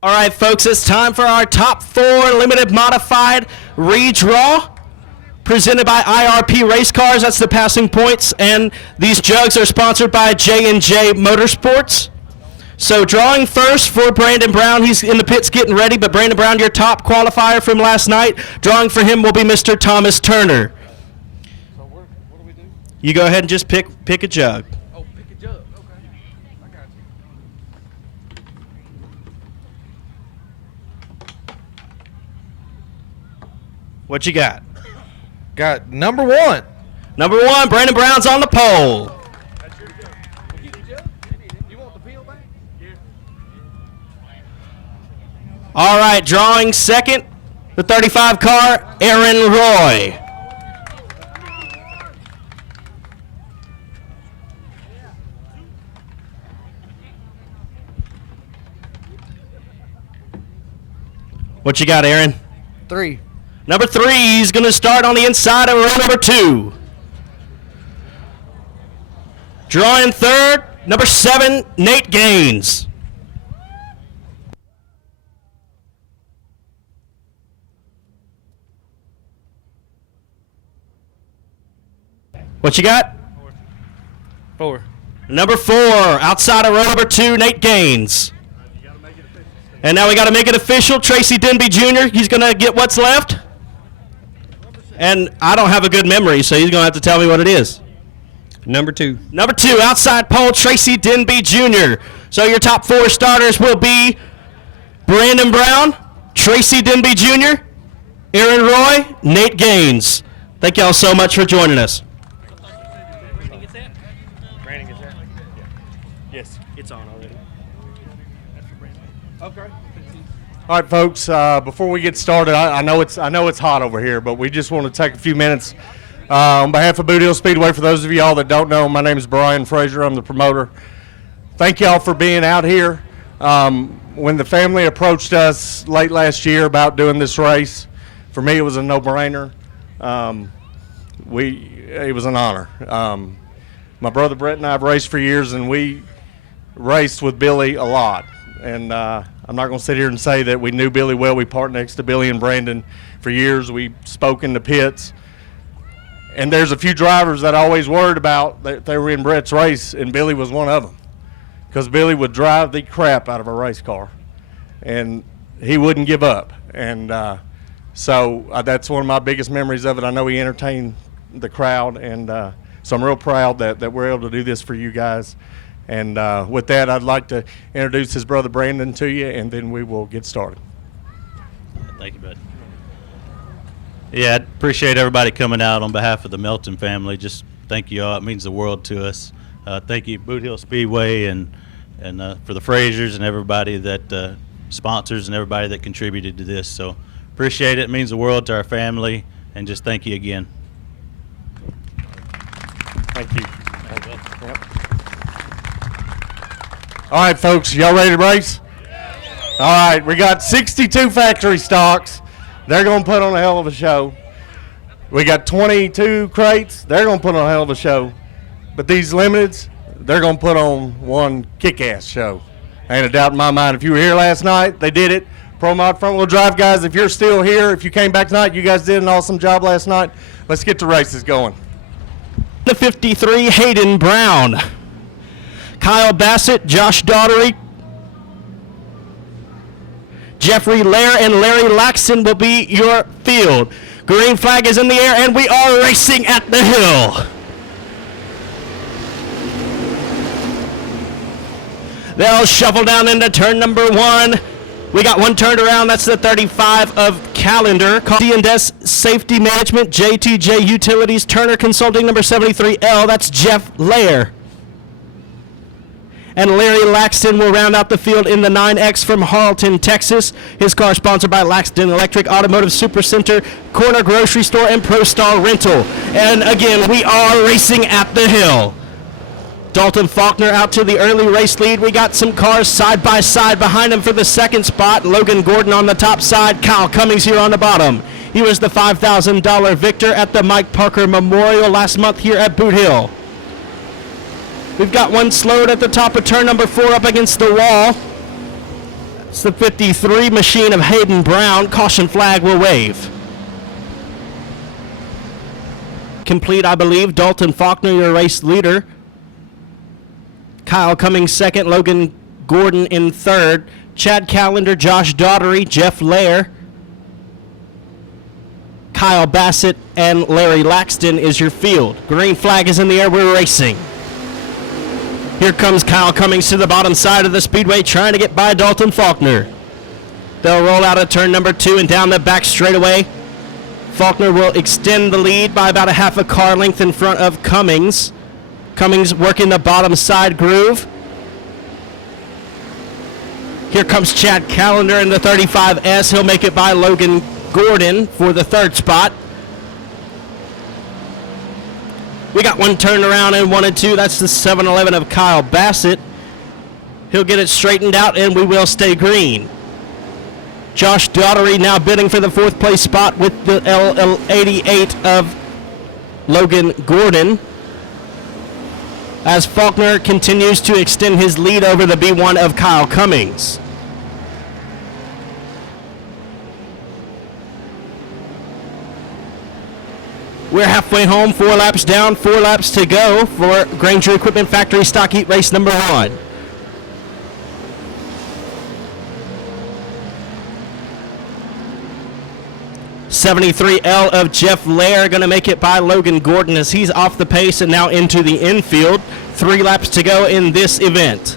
All right, folks, it's time for our top 4 limited modified redraw presented by IRP Race Cars. That's the Passing Points, and these jugs are sponsored by J&J Motorsports. So drawing first for Brandon Brown. He's in the pits getting ready, but Brandon Brown, your top qualifier from last night. Drawing for him will be Mr. Thomas Turner. So what do we do? You go ahead and just pick a jug. Oh, pick a jug. Okay. I got you. What you got? Got number 1. Number 1, Brandon Brown's on the pole. That's your jug. You need a jug? You want the peel back? Yeah. All right, drawing second, the 35 car, Aaron Roy. What you got, Aaron? 3. Number 3, he's going to start on the inside of row number 2. Drawing third, number 7, Nate Gaines. What you got? 4. Number 4, outside of row number 2, Nate Gaines. And now we got to make it official. Tracy Denby Jr., he's going to get what's left. And I don't have a good memory, so he's going to have to tell me what it is. Number 2. Number 2, outside pole, Tracy Denby Jr. So your top 4 starters will be Brandon Brown, Tracy Denby Jr., Aaron Roy, Nate Gaines. Thank y'all so much for joining us. Brandon gets that? Yes, it's on already. Okay. All right, folks. Before we get started, I know it's hot over here, but we just want to take a few minutes on behalf of Boothill Speedway. For those of y'all that don't know, my name is Brian Frazier. I'm the promoter. Thank y'all for being out here. When the family approached us late last year about doing this race, for me it was a no-brainer. It was an honor. My brother Brett and I have raced for years, and we raced with Billy a lot. And I'm not going to sit here and say that we knew Billy well. We parked next to Billy and Brandon for years. We spoke in the pits. And there's a few drivers that I always worried about that they were in Brett's race, and Billy was one of them. Because Billy would drive the crap out of a race car, and he wouldn't give up. And so that's one of my biggest memories of it. I know he entertained the crowd, and so I'm real proud that we're able to do this for you guys. And with that, I'd like to introduce his brother Brandon to you, and then we will get started. Thank you, bud. Yeah, I appreciate everybody coming out on behalf of the Melton family. Just thank you all. It means the world to us. Thank you, Boothill Speedway, and for the Fraziers and everybody that sponsors and everybody that contributed to this. So appreciate it. It means the world to our family, and just thank you again. Thank you. Yep. All right, folks, y'all ready to race? All right, we got 62 factory stocks. They're going to put on a hell of a show. We got 22 crates. They're going to put on a hell of a show. But these limiteds, they're going to put on one kick-ass show. Ain't a doubt in my mind. If you were here last night, they did it. Pro Mod front-wheel drive guys, if you're still here, if you came back tonight, you guys did an awesome job last night. Let's get the races going. The 53, Hayden Brown. Kyle Bassett, Josh Daughtery, Jeffrey Lair, and Larry Laxton will be your field. Green flag is in the air, and we are racing at the hill. They'll shuffle down into turn number 1. We got one turned around. That's the 35 of Calendar. D&S Safety Management, JTJ Utilities, Turner Consulting, number 73L. That's Jeff Lair. And Larry Laxton will round out the field in the 9X from Harleton, Texas. His car sponsored by Laxton Electric, Automotive Supercenter, Corner Grocery Store, and ProStar Rental. And again, we are racing at the hill. Dalton Faulkner out to the early race lead. We got some cars side by side behind him for the second spot. Logan Gordon on the top side. Kyle Cummings here on the bottom. He was the $5,000 victor at the Mike Parker Memorial last month here at Boot Hill. We've got one slowed at the top of turn number 4 up against the wall. It's the 53 machine of Hayden Brown. Caution flag will wave. Complete, I believe. Dalton Faulkner, your race leader. Kyle Cummings second. Logan Gordon in third. Chad Callender, Josh Daughtery, Jeff Lair, Kyle Bassett, and Larry Laxton is your field. Green flag is in the air. We're racing. Here comes Kyle Cummings to the bottom side of the speedway trying to get by Dalton Faulkner. They'll roll out of turn number 2 and down the back straightaway. Faulkner will extend the lead by about a half a car length in front of Cummings. Cummings working the bottom side groove. Here comes Chad Callender in the 35S. He'll make it by Logan Gordon for the third spot. We got one turned around in 1 and 2. That's the 7-11 of Kyle Bassett. He'll get it straightened out, and we will stay green. Josh Daughtery now bidding for the 4th place spot with the LL88 of Logan Gordon, as Faulkner continues to extend his lead over the B1 of Kyle Cummings. We're halfway home, 4 laps down, 4 laps to go for Granger Equipment Factory Stock Heat Race number 1. '73L of Jeff Lair going to make it by Logan Gordon as he's off the pace and now into the infield. 3 laps to go in this event.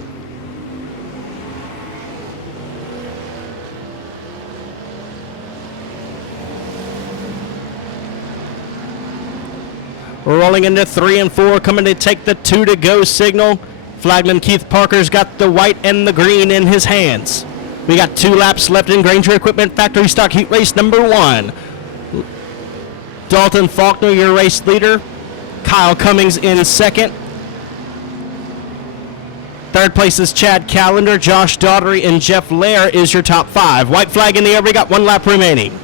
We're rolling into 3 and 4, coming to take the 2 to go signal. Flagman Keith Parker's got the white and the green in his hands. We got 2 laps left in Granger Equipment Factory Stock Heat Race number 1. Dalton Faulkner, your race leader. Kyle Cummings in second. Third place is Chad Callender, Josh Daughtery, and Jeff Lair is your top 5. White flag in the air. We got 1 lap remaining.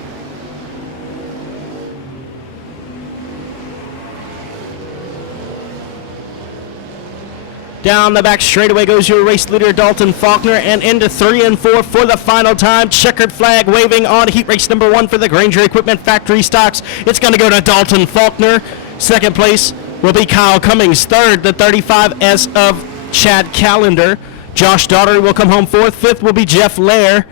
Down the back straightaway goes your race leader, Dalton Faulkner, and into 3 and 4 for the final time. Checkered flag waving on heat race number 1 for the Granger Equipment Factory stocks. It's going to go to Dalton Faulkner. Second place will be Kyle Cummings. Third, the 35S of Chad Callender. Josh Daughtery will come home 4th. 5th will be Jeff Lair.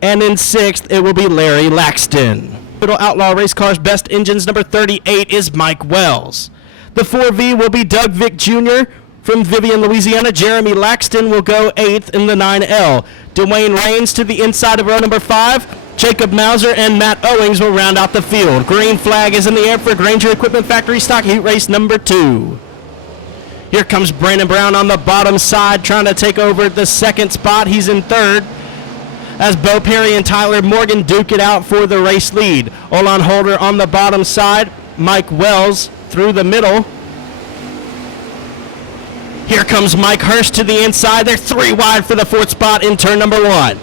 And in 6th, it will be Larry Laxton. Little Outlaw Race Cars Best Engines number 38 is Mike Wells. The 4V will be Doug Vick Jr. From Vivian, Louisiana. Jeremy Laxton will go 8th in the 9L. Dwayne Rains to the inside of row number 5. Jacob Mauser and Matt Owings will round out the field. Green flag is in the air for Granger Equipment Factory Stock Heat Race number 2. Here comes Brandon Brown on the bottom side trying to take over the 2nd spot. He's in 3rd as Bo Perry and Tyler Morgan duke it out for the race lead. Olon Holder on the bottom side. Mike Wells through the middle. Here comes Mike Hurst to the inside. They're 3 wide for the 4th spot in turn number 1.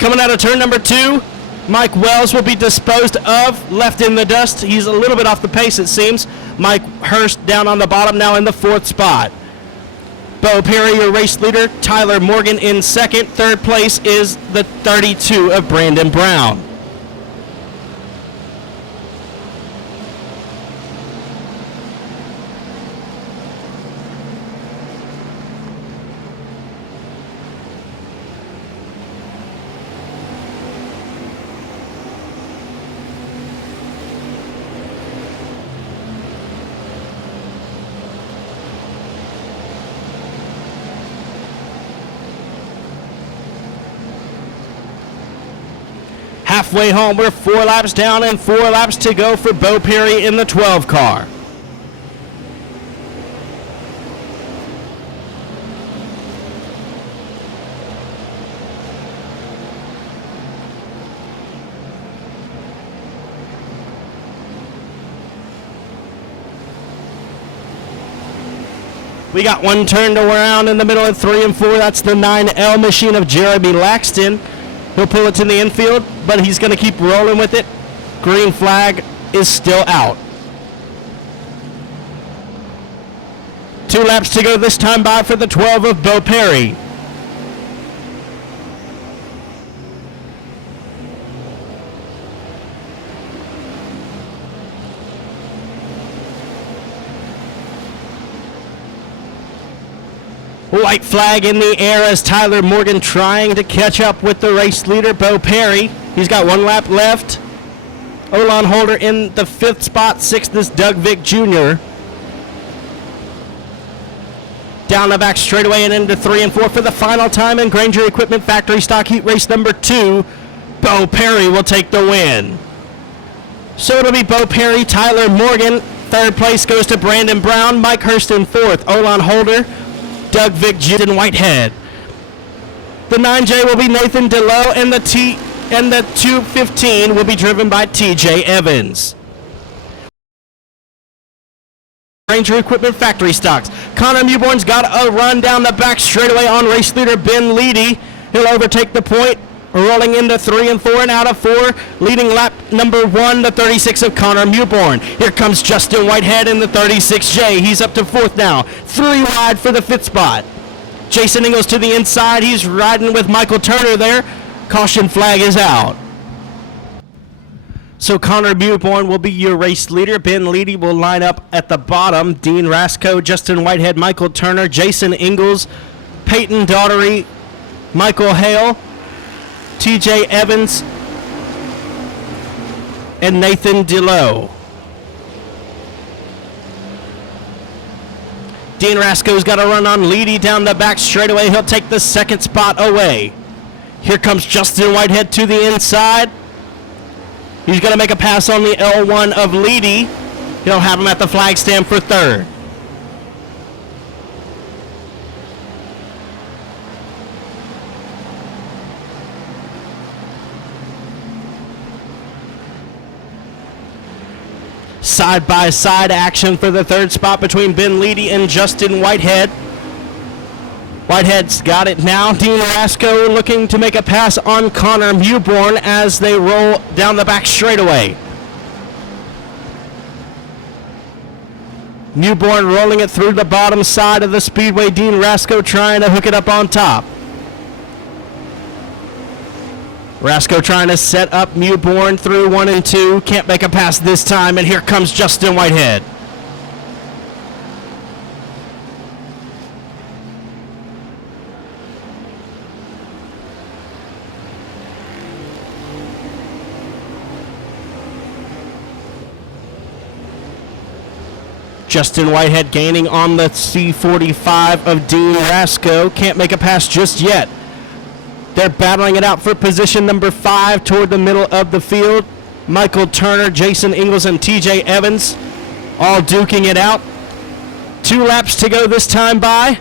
Coming out of turn number 2, Mike Wells will be disposed of, left in the dust. He's a little bit off the pace, it seems. Mike Hurst down on the bottom, now in the 4th spot. Bo Perry, your race leader. Tyler Morgan in 2nd. 3rd place is the 32 of Brandon Brown. Halfway home, we're 4 laps down and 4 laps to go for Bo Perry in the 12 car. We got 1 turned around in the middle of 3 and 4. That's the 9L machine of Jeremy Laxton. He'll pull it to the infield, but he's going to keep rolling with it. Green flag is still out. 2 laps to go this time by for the 12 of Bo Perry. White flag in the air as Tyler Morgan trying to catch up with the race leader, Bo Perry. He's got 1 lap left. Olon Holder in the 5th spot. 6th is Doug Vick Jr. Down the back straightaway and into 3 and 4 for the final time in Granger Equipment Factory Stock Heat Race number 2. Bo Perry will take the win. So it'll be Bo Perry, Tyler Morgan. 3rd place goes to Brandon Brown. Mike Hurst in 4th. Olon Holder, Doug Vick, Jaden Whitehead. The 9J will be Nathan DeLoe, and the 215 will be driven by TJ Evans. Ranger Equipment Factory Stocks. Connor Mewborn's got a run down the back straightaway on race leader Ben Leedy. He'll overtake the point, rolling into 3 and 4 and out of 4, leading lap number 1, the 36 of Connor Mewborn. Here comes Justin Whitehead in the 36J. He's up to 4th now. 3 wide for the 5th spot. Jason Ingles to the inside. He's riding with Michael Turner there. Caution flag is out. So Connor Mewborn will be your race leader. Ben Leedy will line up at the bottom. Dean Rasco, Justin Whitehead, Michael Turner, Jason Ingles, Peyton Daughtery, Michael Hale, TJ Evans, and Nathan DeLoe. Dean Rasco's got a run on Leedy down the back straightaway. He'll take the 2nd spot away. Here comes Justin Whitehead to the inside. He's going to make a pass on the L1 of Leedy. He'll have him at the flag stand for 3rd. Side-by-side action for the 3rd spot between Ben Leedy and Justin Whitehead. Whitehead's got it now. Dean Rasco looking to make a pass on Connor Mewborn as they roll down the back straightaway. Mewborn rolling it through the bottom side of the speedway. Dean Rasco trying to hook it up on top. Rasco trying to set up Mewborn through 1 and 2. Can't make a pass this time, and here comes Justin Whitehead. Justin Whitehead gaining on the C45 of Dean Rasco. Can't make a pass just yet. They're battling it out for position number 5 toward the middle of the field. Michael Turner, Jason Ingles, and TJ Evans all duking it out. 2 laps to go this time by.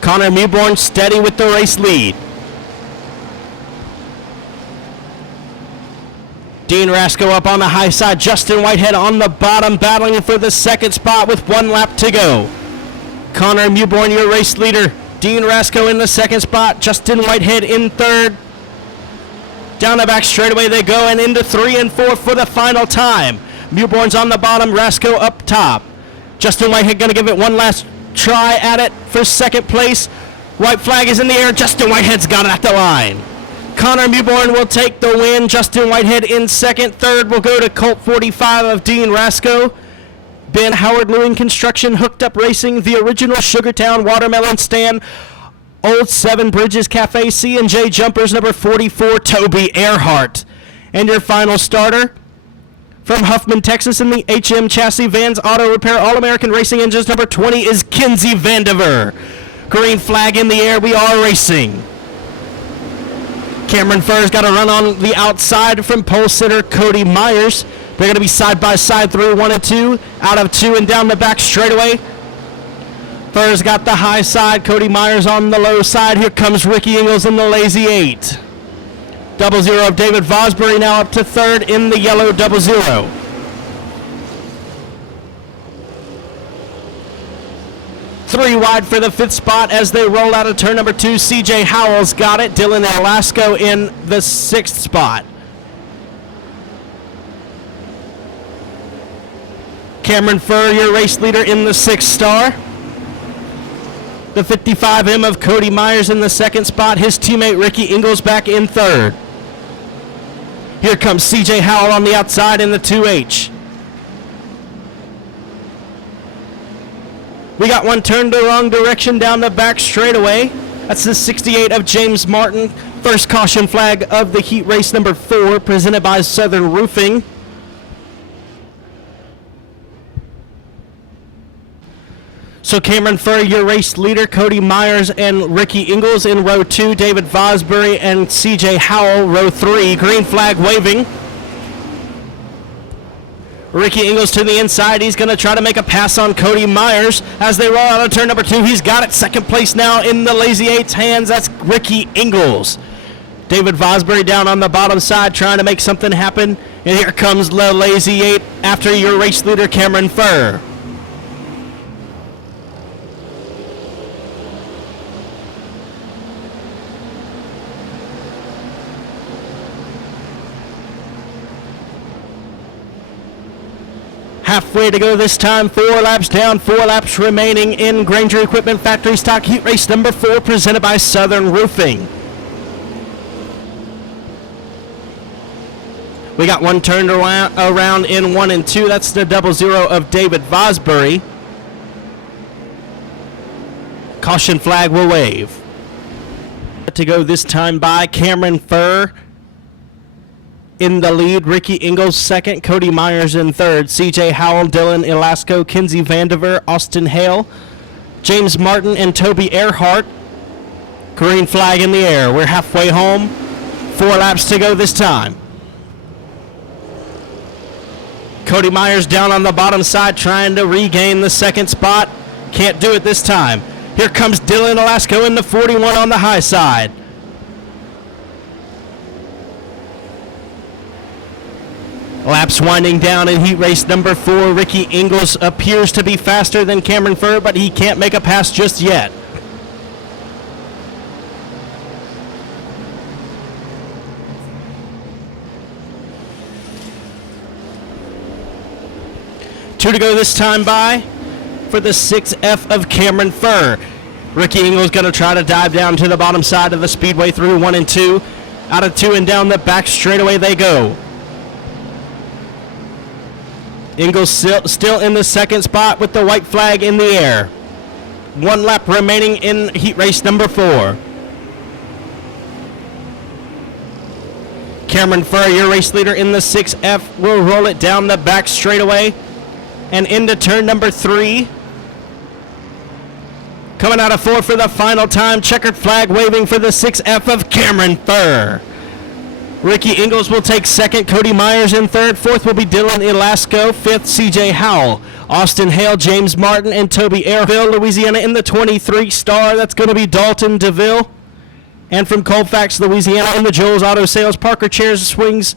Connor Mewborn steady with the race lead. Dean Rasco up on the high side. Justin Whitehead on the bottom, battling for the 2nd spot with 1 lap to go. Connor Mewborn, your race leader. Dean Rasco in the 2nd spot. Justin Whitehead in 3rd. Down the back straightaway they go and into 3 and 4 for the final time. Mewborn's on the bottom, Rasco up top. Justin Whitehead going to give it one last try at it for 2nd place. White flag is in the air. Justin Whitehead's got it at the line. Connor Mewborn will take the win. Justin Whitehead in 2nd. 3rd will go to Colt 45 of Dean Rasco. Ben Howard Lewing Construction, Hooked Up Racing, the original Sugartown Watermelon Stand, Old Seven Bridges Cafe, C&J Jumpers, number 44, Toby Earhart. And your final starter from Huffman, Texas, in the HM Chassis Vans Auto Repair All-American Racing Engines, number 20, is Kinsey Vandiver. Green flag in the air, we are racing. Cameron Furr's got a run on the outside from pole sitter Cody Myers. They're going to be side by side through 1 and 2, out of 2 and down the back straightaway. Furr's got the high side, Cody Myers on the low side. Here comes Ricky Ingles in the Lazy 8. 00 of David Vosbury now up to 3rd in the yellow 00. Three wide for the 5th spot as they roll out of turn number 2. CJ Howell's got it. Dylan Alasco in the 6th spot. Cameron Furr, your race leader, in the 6th star. The 55M of Cody Myers in the 2nd spot. His teammate Ricky Ingles back in 3rd. Here comes CJ Howell on the outside in the 2H. We got one turned the wrong direction down the back straightaway. That's the 68 of James Martin. First caution flag of the heat race number 4, presented by Southern Roofing. So Cameron Furr, your race leader, Cody Myers and Ricky Ingalls in row 2, David Vosbury and CJ Howell, row 3. Green flag waving. Ricky Ingalls to the inside. He's going to try to make a pass on Cody Myers as they roll out of turn number 2. He's got it. Second place now in the Lazy Eight's hands. That's Ricky Ingalls. David Vosbury down on the bottom side trying to make something happen. And here comes the Lazy Eight after your race leader, Cameron Furr. Halfway to go this time, 4 laps down, 4 laps remaining in Granger Equipment Factory Stock Heat Race number 4, presented by Southern Roofing. We got one turned around in 1 and 2. That's the 00 of David Vosbury. Caution flag will wave. To go this time by Cameron Furr in the lead, Ricky Ingalls second, Cody Myers in third, CJ Howell, Dylan Elasco, Kinsey Vandiver, Austin Hale, James Martin, and Toby Earhart. Green flag in the air. We're halfway home. 4 laps to go this time. Cody Myers down on the bottom side trying to regain the second spot. Can't do it this time. Here comes Dylan Elasco in the 41 on the high side. Laps winding down in heat race number 4. Ricky Ingalls appears to be faster than Cameron Furr, but he can't make a pass just yet. Two to go this time by for the 6F of Cameron Furr. Ricky Ingalls going to try to dive down to the bottom side of the speedway through 1 and 2. Out of 2 and down the back straightaway they go. Ingalls still in the second spot with the white flag in the air. 1 lap remaining in heat race number 4. Cameron Furr, your race leader in the 6F, will roll it down the back straightaway and into turn number 3. Coming out of 4 for the final time, checkered flag waving for the 6F of Cameron Furr. Ricky Ingalls will take second, Cody Myers in third. Fourth will be Dylan Elasco. Fifth, CJ Howell. Austin Hale, James Martin, and Toby Airville. Louisiana in the 23 star. That's going to be Dalton DeVille. And from Colfax, Louisiana, in the Joel's Auto Sales, Parker Chairs Swings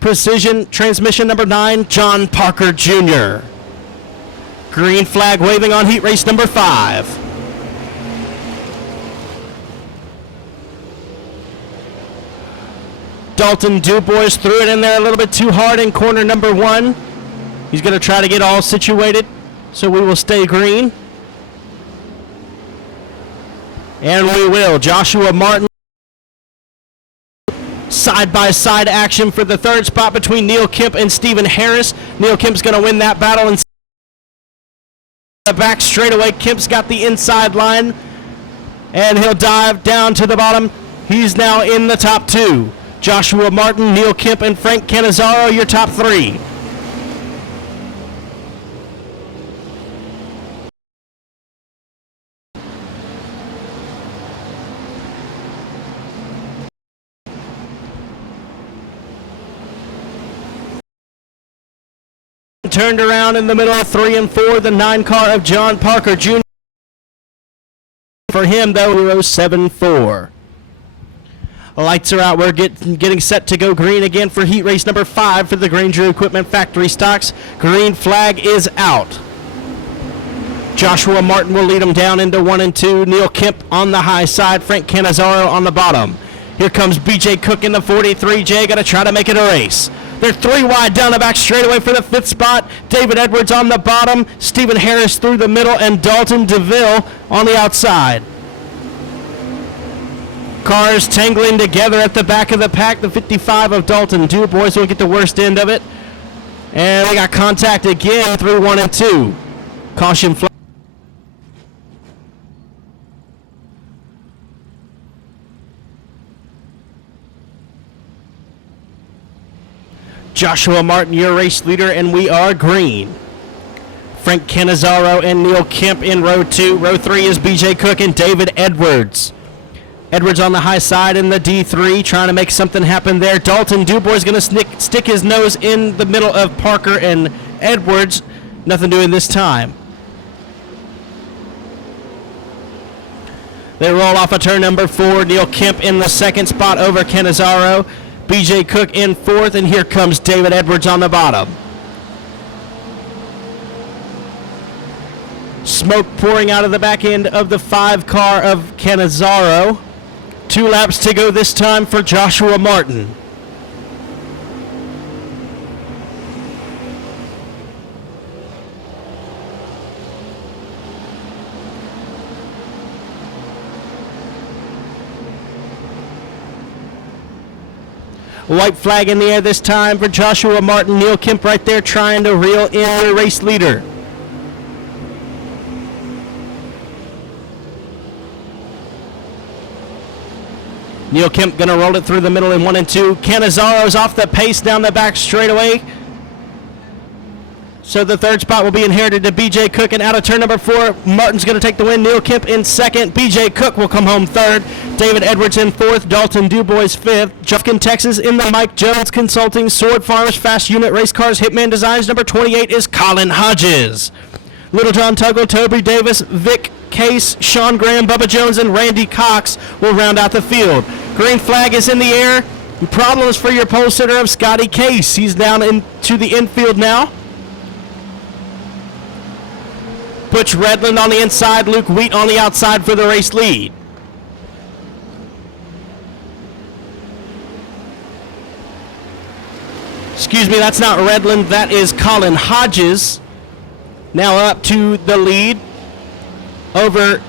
Precision Transmission number 9, John Parker Jr. Green flag waving on heat race number 5. Dalton Dubois threw it in there a little bit too hard in corner number 1. He's going to try to get all situated, so we will stay green. And we will. Joshua Martin. Side-by-side action for the third spot between Neil Kemp and Stephen Harris. Neil Kemp's going to win that battle. And the back straightaway, Kemp's got the inside line. And he'll dive down to the bottom. He's now in the top 2. Joshua Martin, Neil Kemp, and Frank Canizaro, your top 3. Turned around in the middle of 3 and 4, the 9 car of John Parker Jr. For him, though, 074. Lights are out. We're getting set to go green again for heat race number 5 for the Granger Equipment Factory Stocks. Green flag is out. Joshua Martin will lead them down into 1 and 2. Neil Kemp on the high side. Frank Canizaro on the bottom. Here comes B.J. Cook in the 43J. Going to try to make it a race. They're 3 wide down the back straightaway for the 5th spot. David Edwards on the bottom. Stephen Harris through the middle. And Dalton DeVille on the outside. Cars tangling together at the back of the pack. The 55 of Dalton Dubois will get the worst end of it. And we got contact again through 1 and 2. Caution flag. Joshua Martin, your race leader, and we are green. Frank Canizaro and Neil Kemp in row 2. Row 3 is BJ Cook and David Edwards. Edwards on the high side in the D3, trying to make something happen there. Dalton Dubois is going to stick his nose in the middle of Parker and Edwards. Nothing doing this time. They roll off of turn number 4. Neil Kemp in the second spot over Canizaro. BJ Cook in fourth, and here comes David Edwards on the bottom. Smoke pouring out of the back end of the 5 car of Canizaro. 2 laps to go this time for Joshua Martin. White flag in the air this time for Joshua Martin. Neil Kemp right there trying to reel in the race leader. Neil Kemp going to roll it through the middle in 1 and 2. Canizaro's off the pace down the back straightaway. So the third spot will be inherited to BJ Cook, and out of turn number 4, Martin's going to take the win. Neil Kemp in second. BJ Cook will come home third. David Edwards in fourth. Dalton Dubois fifth. Jufkin, Texas in the Mike Jones Consulting Sword Farmers Fast Unit Race Cars Hitman Designs. Number 28 is Colin Hodges. Little John Tuggle, Toby Davis, Vic Case, Sean Graham, Bubba Jones, and Randy Cox will round out the field. Green flag is in the air. Problems for your pole sitter of Scotty Case. He's down into the infield now. Butch Redland on the inside, Luke Wheat on the outside for the race lead. Excuse me, that's not Redland, that is Colin Hodges. Now up to the lead over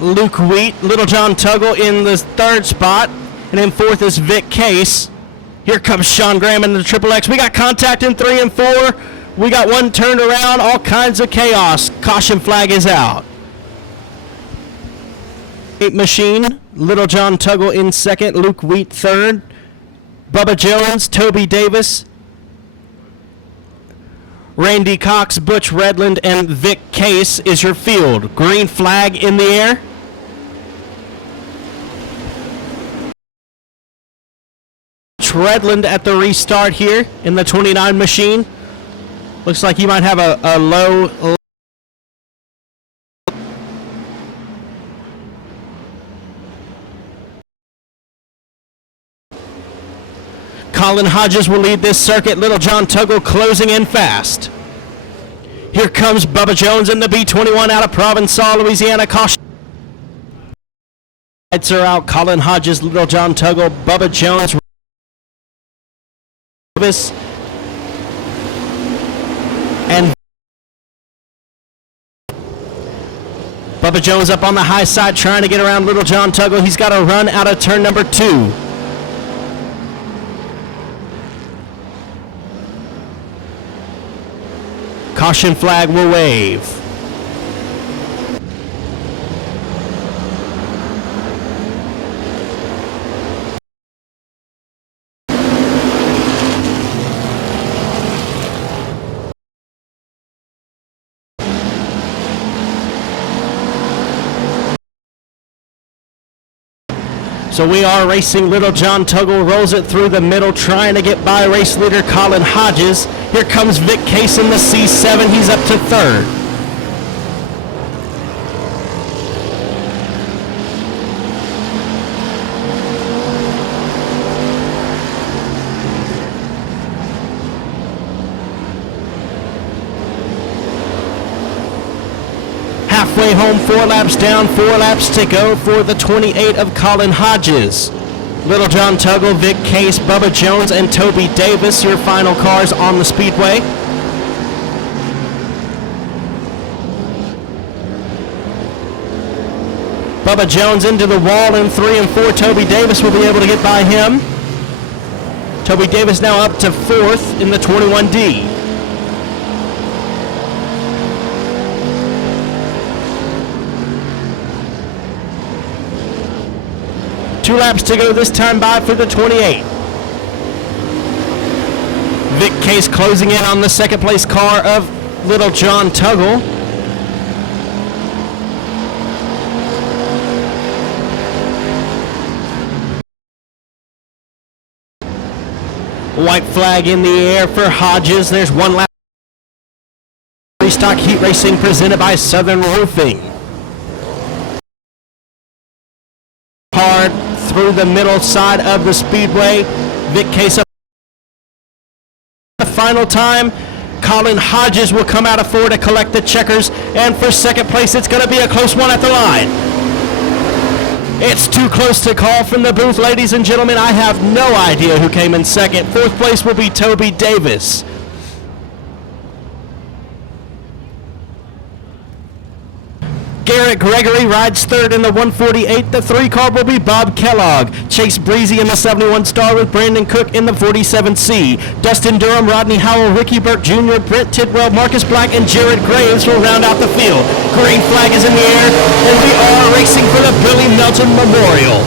Luke Wheat. Little John Tuggle in the third spot, and in fourth is Vic Case. Here comes Sean Graham in the Triple X. We got contact in 3 and 4. We got one turned around, all kinds of chaos. Caution flag is out. 8 machine, Little John Tuggle in second, Luke Wheat third. Bubba Jones, Toby Davis, Randy Cox, Butch Redland, and Vic Case is your field. Green flag in the air. Butch Redland at the restart here in the 29 machine. Looks like he might have a low. Colin Hodges will lead this circuit. Little John Tuggle closing in fast. Here comes Bubba Jones in the B21 out of Provençal, Louisiana. Caution. Lights are out. Colin Hodges, Little John Tuggle, Bubba Jones. And Bubba Jones up on the high side trying to get around Little John Tuggle. He's got a run out of turn number 2. Caution flag will wave. So we are racing. Little John Tuggle rolls it through the middle, trying to get by race leader Colin Hodges. Here comes Vic Case in the C7. He's up to third. Halfway home, 4 laps down, 4 laps to go for the 28 of Colin Hodges. Little John Tuggle, Vic Case, Bubba Jones, and Toby Davis, your final cars on the speedway. Bubba Jones into the wall in 3 and 4. Toby Davis will be able to get by him. Toby Davis now up to 4th in the 21D. Two laps to go this time by for the 28. Vic Case closing in on the second place car of Little John Tuggle. White flag in the air for Hodges. There's one lap. Restock Heat Racing presented by Southern Roofing. Hard through the middle side of the speedway. Vic Case up the final time. Colin Hodges will come out of four to collect the checkers, and for second place it's going to be a close one at the line. It's too close to call from the booth, ladies and gentlemen. I have no idea who came in second. Fourth place will be Toby Davis. Garrett Gregory rides third in the 148. The 3 car will be Bob Kellogg. Chase Breezy in the 71 Star with Brandon Cook in the 47C. Dustin Durham, Rodney Howell, Ricky Burt Jr., Brent Tidwell, Marcus Black, and Jared Graves will round out the field. Green flag is in the air, and we are racing for the Billy Melton Memorial.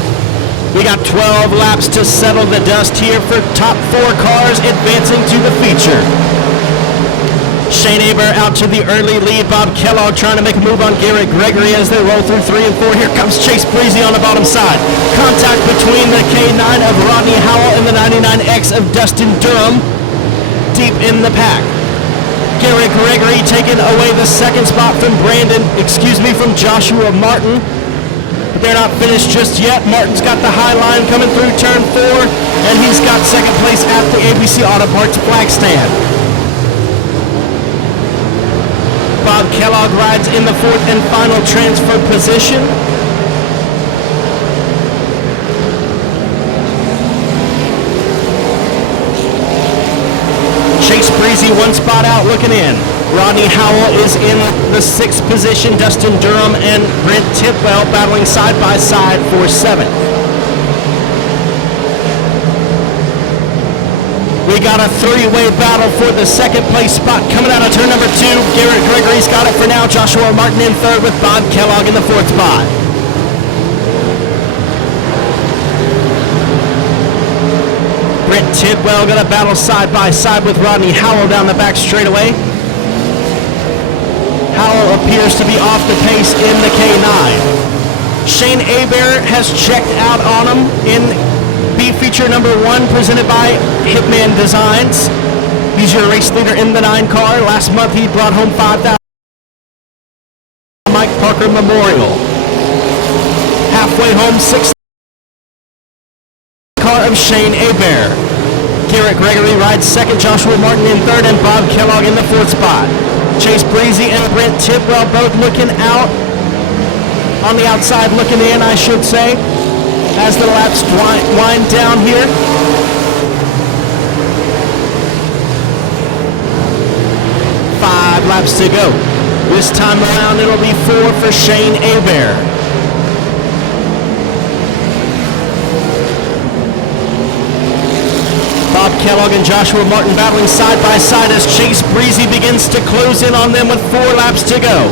We got 12 laps to settle the dust here for top 4 cars advancing to the feature. Shane Aber out to the early lead. Bob Kellogg trying to make a move on Garrett Gregory as they roll through 3 and 4. Here comes Chase Breezy on the bottom side. Contact between the K9 of Rodney Howell and the 99X of Dustin Durham deep in the pack. Garrett Gregory taking away the second spot from from Joshua Martin. But they're not finished just yet. Martin's got the high line coming through turn 4, and he's got second place at the ABC Auto Parts flag stand. Bob Kellogg rides in the 4th and final transfer position. Chase Breezy 1 spot out looking in. Rodney Howell is in the 6th position. Dustin Durham and Brent Tidwell battling side by side for 7th. We got a 3-way battle for the second place spot coming out of turn number 2. Garrett Gregory's got it for now. Joshua Martin in 3rd with Bob Kellogg in the 4th spot. Brent Tidwell going to battle side by side with Rodney Howell down the back straightaway. Howell appears to be off the pace in the K9. Shane Aber has checked out on him in B feature number 1 presented by Hitman Designs. He's your race leader in the 9 car. Last month he brought home $5,000. Mike Parker Memorial. Halfway home, 6th car of Shane Aber. Garrett Gregory rides 2nd, Joshua Martin in 3rd, and Bob Kellogg in the 4th spot. Chase Breezy and Brent Tidwell both looking out. On the outside looking in, I should say, as the laps wind down here. Five laps to go. This time around it'll be 4 for Shane Aber. Bob Kellogg and Joshua Martin battling side by side as Chase Breezy begins to close in on them with 4 laps to go.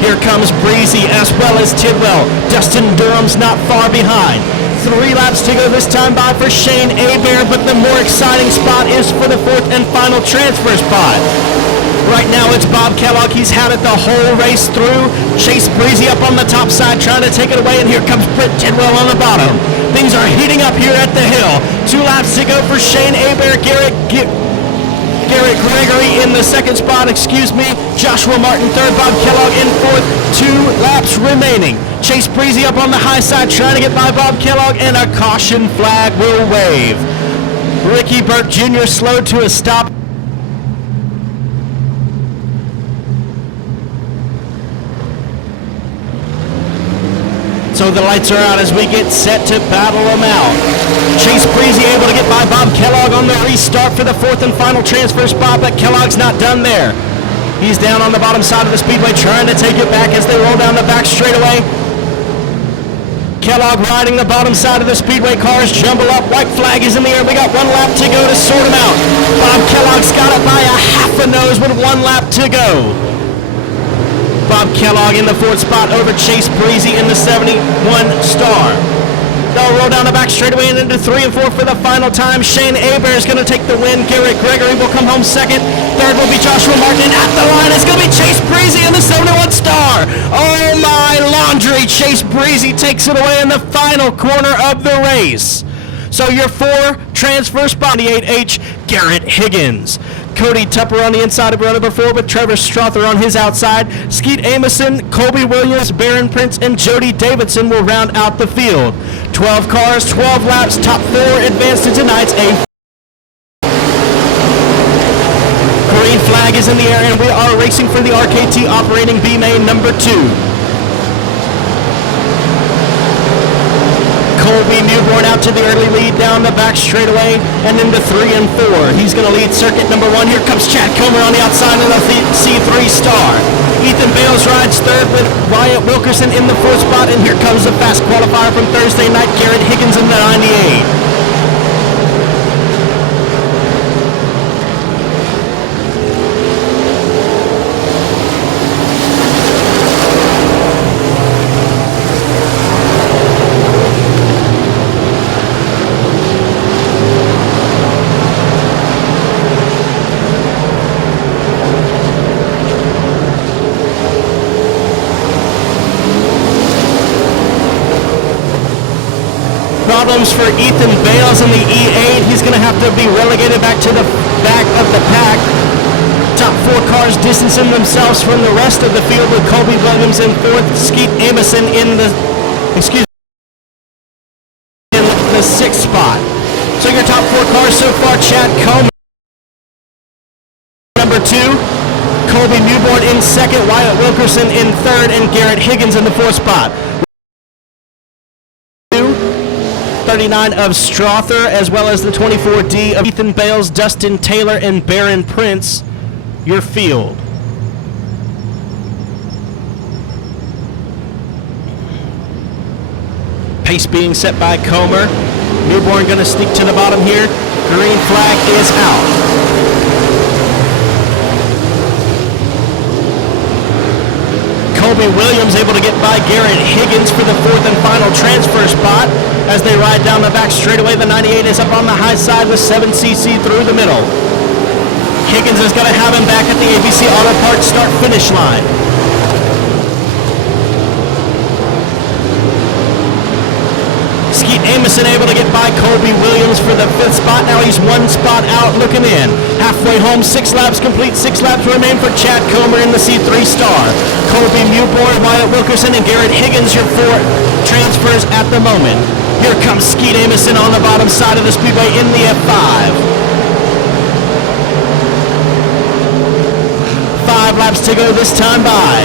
Here comes Breezy as well as Tidwell. Dustin Durham's not far behind. 3 laps to go this time by for Shane Aber, but the more exciting spot is for the 4th and final transfer spot. Right now it's Bob Kellogg. He's had it the whole race through. Chase Breezy up on the top side trying to take it away, and here comes Brent Tidwell on the bottom. Things are heating up here at the hill. 2 laps to go for Shane Aber. Garrett Gregory in the 2nd spot, Joshua Martin 3rd, Bob Kellogg in 4th, 2 laps remaining. Chase Breezy up on the high side trying to get by Bob Kellogg, and a caution flag will wave. Ricky Burt Jr. slowed to a stop. So the lights are out as we get set to battle them out. Chase Breezy able to get by Bob Kellogg on the restart for the 4th and final transfer spot, but Kellogg's not done there. He's down on the bottom side of the speedway trying to take it back as they roll down the back straightaway. Kellogg riding the bottom side of the speedway. Cars jumble up. White flag is in the air. We got 1 lap to go to sort them out. Bob Kellogg's got it by a half a nose with 1 lap to go. Bob Kellogg in the 4th spot over Chase Breezy in the 71 Star. They'll roll down the back straightaway and into 3 and 4 for the final time. Shane Hebert is going to take the win. Garrett Gregory will come home second. Third will be Joshua Martin. At the line, it's going to be Chase Breezy in the 71 Star. Oh my laundry. Chase Breezy takes it away in the final corner of the race. So your 4 transfer spot, 28H, Garrett Higgins. Cody Tupper on the inside of row number 4 with Trevor Strother on his outside. Skeet Amison, Colby Williams, Barron Prince, and Jody Davidson will round out the field. 12 cars, 12 laps, top 4 advance to tonight's A. Green flag is in the air and we are racing for the RKT operating B main number 2. Colby Newborn out to the early lead down the back straightaway and into 3 and 4. He's going to lead circuit number 1. Here comes Chad Comer on the outside of the C3 Star. Ethan Bales rides third with Wyatt Wilkerson in the 4th spot, and here comes the fast qualifier from Thursday night, Garrett Higgins in the 98. Problems for Ethan Bales in the E8. He's going to have to be relegated back to the back of the pack. Top 4 cars distancing themselves from the rest of the field with Colby Williams in 4th, Skeet Amison in the 6th spot. So your top 4 cars so far: Chad Comer, number 2, Colby Newborn in 2nd, Wyatt Wilkerson in 3rd, and Garrett Higgins in the 4th spot. 39 of Strother, as well as the 24D of Ethan Bales, Dustin Taylor, and Barron Prince, your field. Pace being set by Comer. Newborn going to sneak to the bottom here. Green flag is out. Colby Williams able to get by Garrett Higgins for the 4th and final transfer spot. As they ride down the back straightaway, the 98 is up on the high side with 7cc through the middle. Higgins is going to have him back at the ABC Auto Parts start-finish line. Skeet Amison able to get by Colby Williams for the 5th spot. Now he's 1 spot out looking in. Halfway home, 6 laps complete. 6 laps remain for Chad Comer in the C3 Star. Colby Newborn, Wyatt Wilkerson, and Garrett Higgins, your 4 transfers at the moment. Here comes Skeet Amison on the bottom side of the speedway in the F5. 5 laps to go this time by.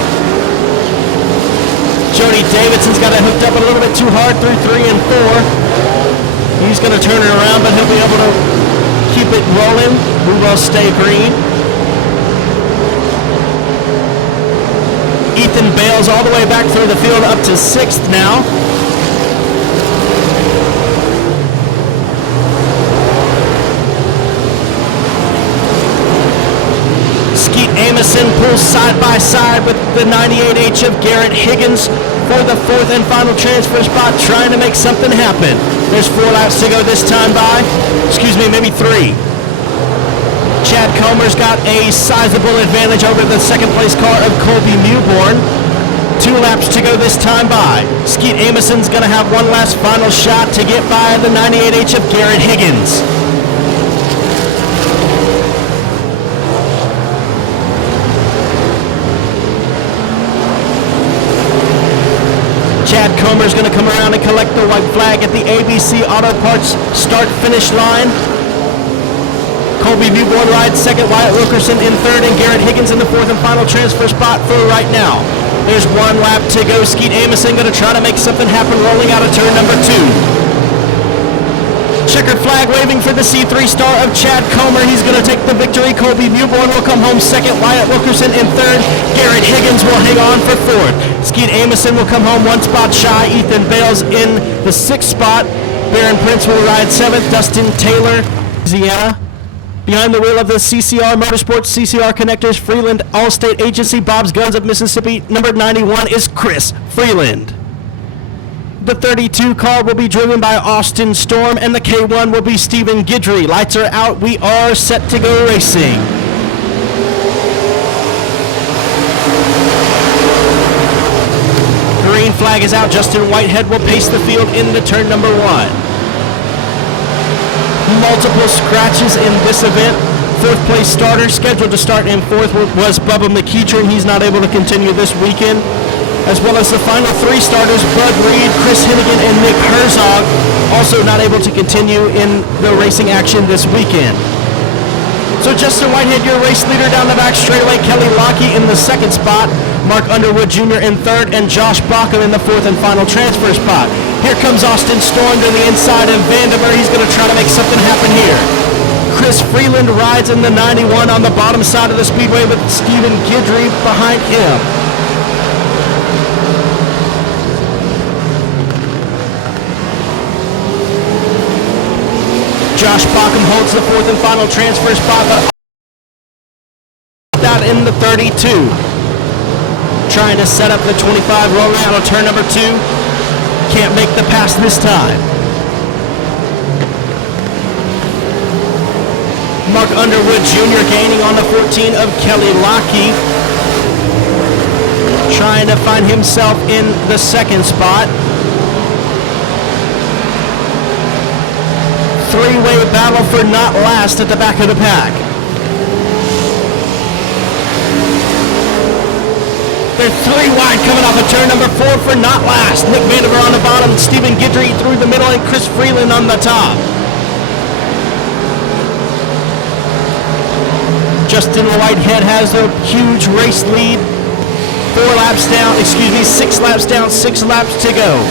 Jody Davidson's got it hooked up a little bit too hard through 3 and 4. He's going to turn it around, but he'll be able to keep it rolling. We will stay green. Ethan Bales all the way back through the field up to 6th now. Skeet Amison pulls side by side with the 98H of Garrett Higgins for the 4th and final transfer spot, trying to make something happen. There's 4 laps to go this time by. Excuse me, maybe 3. Chad Comer's got a sizable advantage over the 2nd place car of Colby Newborn. 2 laps to go this time by. Skeet Amison's going to have 1 last final shot to get by the 98H of Garrett Higgins. Chad Comer's going to come around and collect the white flag at the ABC Auto Parts start-finish line. Colby Newborn rides 2nd, Wyatt Wilkerson in 3rd, and Garrett Higgins in the 4th and final transfer spot for right now. There's 1 lap to go. Skeet Amison going to try to make something happen, rolling out of turn number 2. Checkered flag waving for the C3 Star of Chad Comer. He's going to take the victory. Colby Newborn will come home 2nd. Wyatt Wilkerson in 3rd. Garrett Higgins will hang on for 4th. Skeet Amison will come home 1 spot shy. Ethan Bales in the 6th spot. Barron Prince will ride 7th. Dustin Taylor, Louisiana. Behind the wheel of the CCR Motorsports, CCR Connectors, Freeland Allstate Agency, Bob's Guns of Mississippi, number 91 is Chris Freeland. The 32 car will be driven by Austin Storm, and the K1 will be Stephen Guidry. Lights are out. We are set to go racing. Green flag is out. Justin Whitehead will pace the field into turn number 1. Multiple scratches in this event. Fourth place starter scheduled to start in fourth was Bubba McEachern. He's not able to continue this weekend. As well as the final 3 starters, Bud Reed, Chris Hennigan, and Nick Herzog, also not able to continue in the racing action this weekend. So Justin Whitehead, your race leader down the back straightaway. Kelly Lockey in the second spot. Mark Underwood Jr. in third, and Josh Bockham in the fourth and final transfer spot. Here comes Austin Storm to the inside, and Vandermeer, he's going to try to make something happen here. Chris Freeland rides in the 91 on the bottom side of the speedway with Stephen Guidry behind him. Josh Bockham holds the fourth and final transfer spot, but out in the 32. Trying to set up the 25 rolling out of turn number 2. Can't make the pass this time. Mark Underwood Jr. gaining on the 14 of Kelly Lockey. Trying to find himself in the second spot. Three-way battle for not last at the back of the pack. They're 3 wide coming off of turn number 4 for not last. Nick Vandermeer on the bottom, Stephen Guidry through the middle, and Chris Freeland on the top. Justin Whitehead has a huge race lead. 6 laps down, 6 laps to go.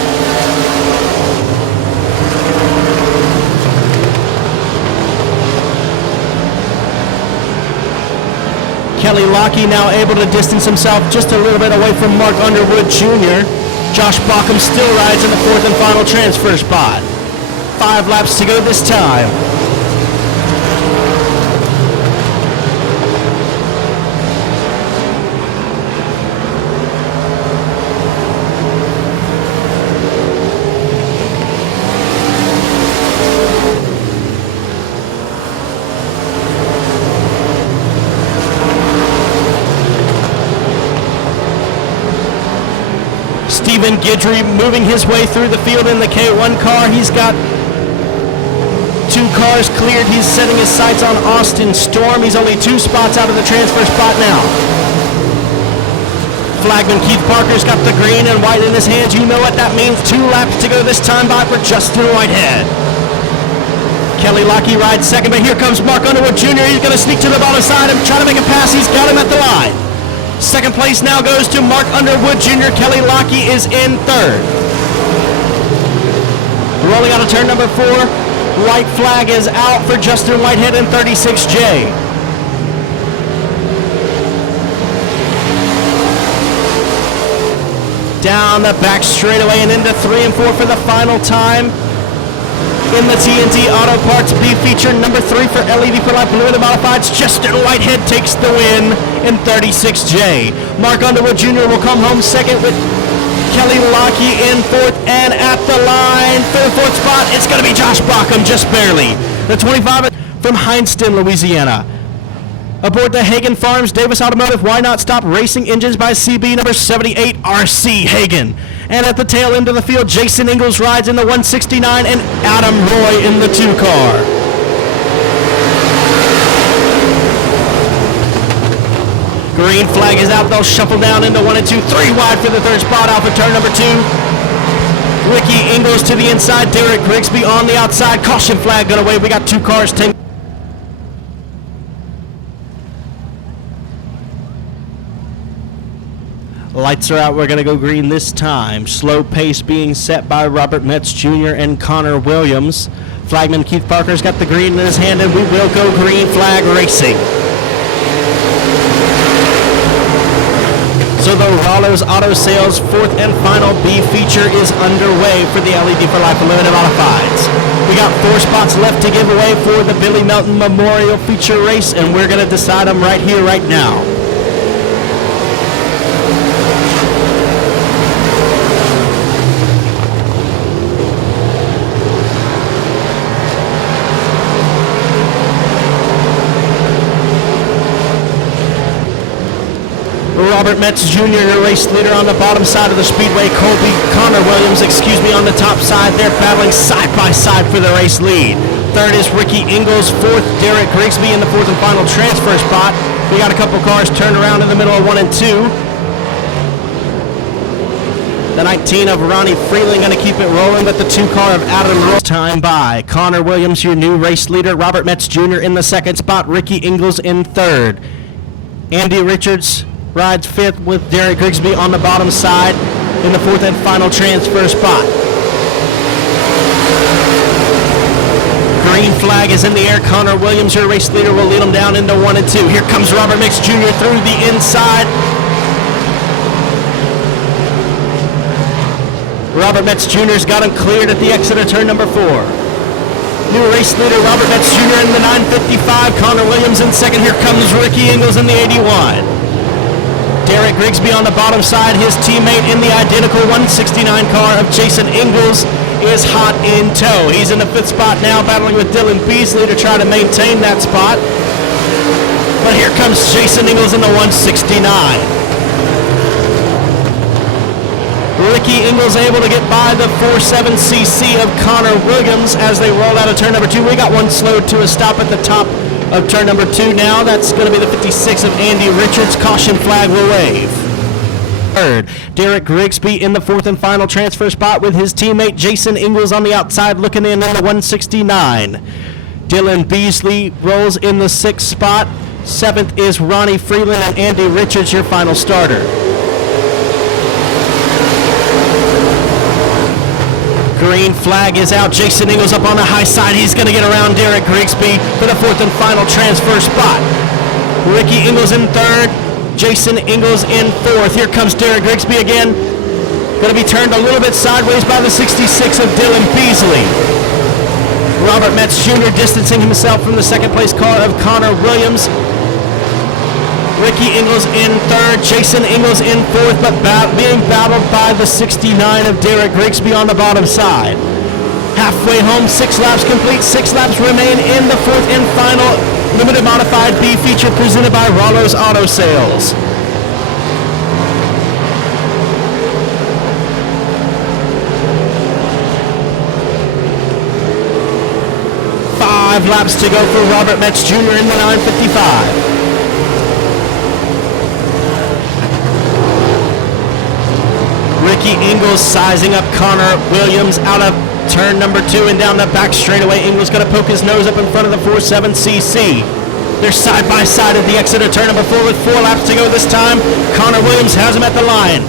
Kelly Lockey now able to distance himself just a little bit away from Mark Underwood Jr. Josh Bockham still rides in the fourth and final transfer spot. 5 laps to go this time. Stephen Guidry moving his way through the field in the K1 car. He's got 2 cars cleared. He's setting his sights on Austin Storm. He's only 2 spots out of the transfer spot now. Flagman Keith Parker's got the green and white in his hands. You know what that means. 2 laps to go this time by for Justin Whitehead. Kelly Lockey rides second, but here comes Mark Underwood Jr. He's going to sneak to the bottom side and try to make a pass. He's got him at the line. Second place now goes to Mark Underwood Jr. Kelly Lockey is in third. Rolling out of turn number 4. White flag is out for Justin Whitehead in 36J. Down the back straightaway and into 3 and 4 for the final time. In the TNT Auto Parts B feature, number 3 for LED for Life Blue and the Modifieds, Justin Whitehead takes the win in 36J. Mark Underwood Jr. will come home second with Kelly Lockey in 4th, and at the line for the 4th spot, it's going to be Josh Bockham, just barely. The 25 from Hineston, Louisiana. Aboard the Hagen Farms Davis Automotive, why not stop racing engines by CB number 78, RC Hagen. And at the tail end of the field, Jason Ingalls rides in the 169 and Adam Roy in the 2 car. Green flag is out. They'll shuffle down into 1 and 2. 3 wide for the 3rd spot off of turn number 2. Ricky Ingalls to the inside. Derek Grigsby on the outside. Caution flag going away. We got 2 cars taking. Lights are out. We're going to go green this time. Slow pace being set by Robert Metz Jr. and Connor Williams. Flagman Keith Parker's got the green in his hand, and we will go green flag racing. So the Rollo's Auto Sales 4th and final B feature is underway for the LED for Life Unlimited Modifieds. We got 4 spots left to give away for the Billy Melton Memorial Feature Race, and we're going to decide them right here, right now. Robert Metz Jr., your race leader on the bottom side of the speedway. Connor Williams, on the top side. They're battling side by side for the race lead. Third is Ricky Ingles. Fourth, Derek Grigsby in the fourth and final transfer spot. We got a couple cars turned around in the middle of 1 and 2. The 19 of Ronnie Freeling going to keep it rolling, but the 2 car of Adam Roll time by. Connor Williams, your new race leader. Robert Metz Jr. in the second spot. Ricky Ingles in third. Andy Richards rides fifth with Derek Grigsby on the bottom side in the fourth and final transfer spot. Green flag is in the air. Connor Williams, your race leader, will lead them down into 1 and 2. Here comes Robert Metz Jr. through the inside. Robert Metz Jr.'s got him cleared at the exit of turn number 4. New race leader Robert Metz Jr. in the 955. Connor Williams in second. Here comes Ricky Ingles in the 81. Derek Grigsby on the bottom side. His teammate in the identical 169 car of Jason Ingles is hot in tow. He's in the 5th spot now, battling with Dylan Beasley to try to maintain that spot. But here comes Jason Ingles in the 169. Ricky Ingles able to get by the 47cc of Connor Williams as they roll out of turn number 2. We got one slowed to a stop at the top of turn number 2 now. That's going to be the 56 of Andy Richards. Caution flag will wave. Third, Derek Grigsby in the fourth and final transfer spot with his teammate Jason Ingles on the outside looking in the 169. Dylan Beasley rolls in the 6th spot. 7th is Ronnie Freeland and Andy Richards, your final starter. Green flag is out. Jason Ingles up on the high side. He's going to get around Derek Grigsby for the fourth and final transfer spot. Ricky Ingles in third. Jason Ingles in fourth. Here comes Derek Grigsby again. Going to be turned a little bit sideways by the 66 of Dylan Beasley. Robert Metz Jr. distancing himself from the second place car of Connor Williams. Ricky Ingles in third, Jason Ingles in fourth, but being battled by the 69 of Derek Grigsby on the bottom side. Halfway home, 6 laps complete, 6 laps remain in the fourth and final limited modified B feature presented by Rollo's Auto Sales. Five laps to go for Robert Metz Jr. in the 955. Ricky Ingles sizing up Connor Williams out of turn number 2 and down the back straightaway. Ingles going to poke his nose up in front of the 47cc. They're side by side at the exit of turn number 4 with 4 laps to go this time. Connor Williams has him at the line.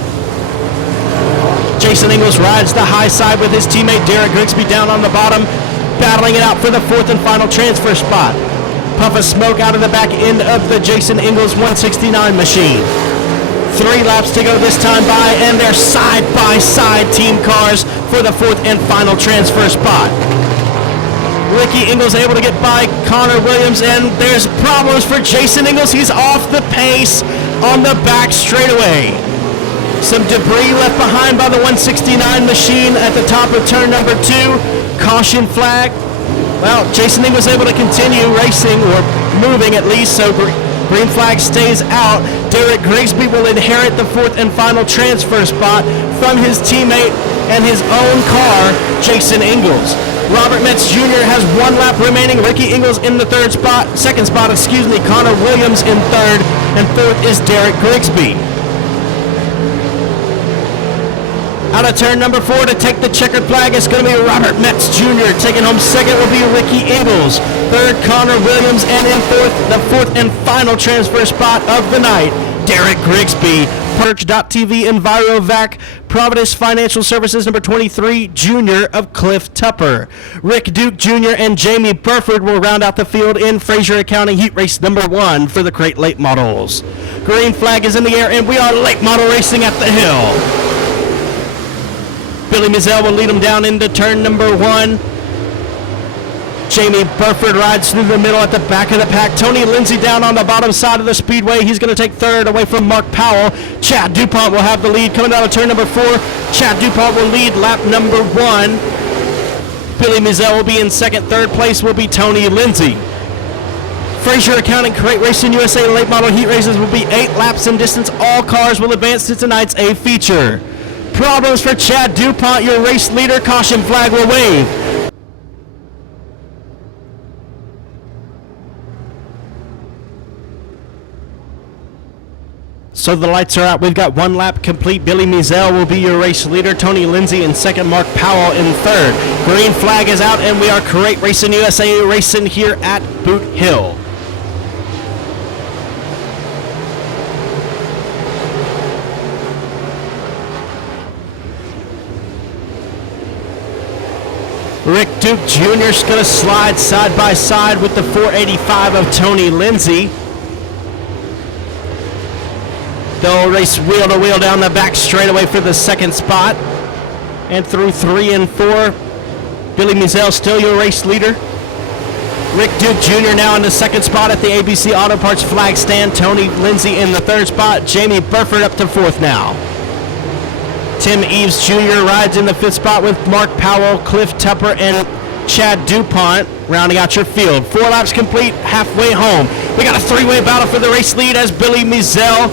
Jason Ingles rides the high side with his teammate Derek Grigsby down on the bottom, battling it out for the fourth and final transfer spot. Puff of smoke out of the back end of the Jason Ingles 169 machine. 3 laps to go this time by, and they're side-by-side team cars for the fourth and final transfer spot. Ricky Ingles able to get by Connor Williams, and there's problems for Jason Ingles. He's off the pace on the back straightaway. Some debris left behind by the 169 machine at the top of turn number 2. Caution flag. Well, Jason Ingles able to continue racing, or moving at least, so green flag stays out. Derek Grigsby will inherit the fourth and final transfer spot from his teammate and his own car, Jason Ingles. Robert Metz Jr. has 1 lap remaining. Ricky Ingles in the second spot, Connor Williams in third, and fourth is Derek Grigsby. Out of turn number 4 to take the checkered flag is going to be Robert Metz Jr. Taking home second will be Ricky Ingles. Third, Connor Williams, and in fourth, the fourth and final transfer spot of the night, Derek Grigsby. Perch.TV EnviroVac, Providence Financial Services number 23, Junior of Cliff Tupper. Rick Duke Jr. and Jamie Burford will round out the field in Fraser Accounting Heat Race number 1 for the Crate Late Models. Green flag is in the air, and we are late model racing at the hill. Billy Mizell will lead him down into turn number 1. Jamie Burford rides through the middle at the back of the pack. Tony Lindsay down on the bottom side of the speedway. He's going to take third away from Mark Powell. Chad DuPont will have the lead coming out of turn number 4. Chad DuPont will lead lap number 1. Billy Mizell will be in second. Third place will be Tony Lindsay. Frazier Accounting Crate Racing USA late model heat races will be 8 laps in distance. All cars will advance to tonight's A feature. Problems for Chad DuPont, your race leader. Caution flag will wave. So the lights are out. We've got 1 lap complete. Billy Mizell will be your race leader. Tony Lindsay in second. Mark Powell in third. Green flag is out, and we are Crate Racing USA racing here at Boot Hill. Rick Duke Jr. is going to slide side by side with the 485 of Tony Lindsay. They'll race wheel to wheel down the back straightaway for the second spot. And through 3 and 4, Billy Mizell still your race leader. Rick Duke Jr. now in the second spot at the ABC Auto Parts flag stand. Tony Lindsay in the third spot. Jamie Burford up to fourth now. Tim Eves Jr. rides in the fifth spot with Mark Powell, Cliff Tupper, and Chad DuPont rounding out your field. 4 laps complete, halfway home. We got a 3-way battle for the race lead as Billy Mizell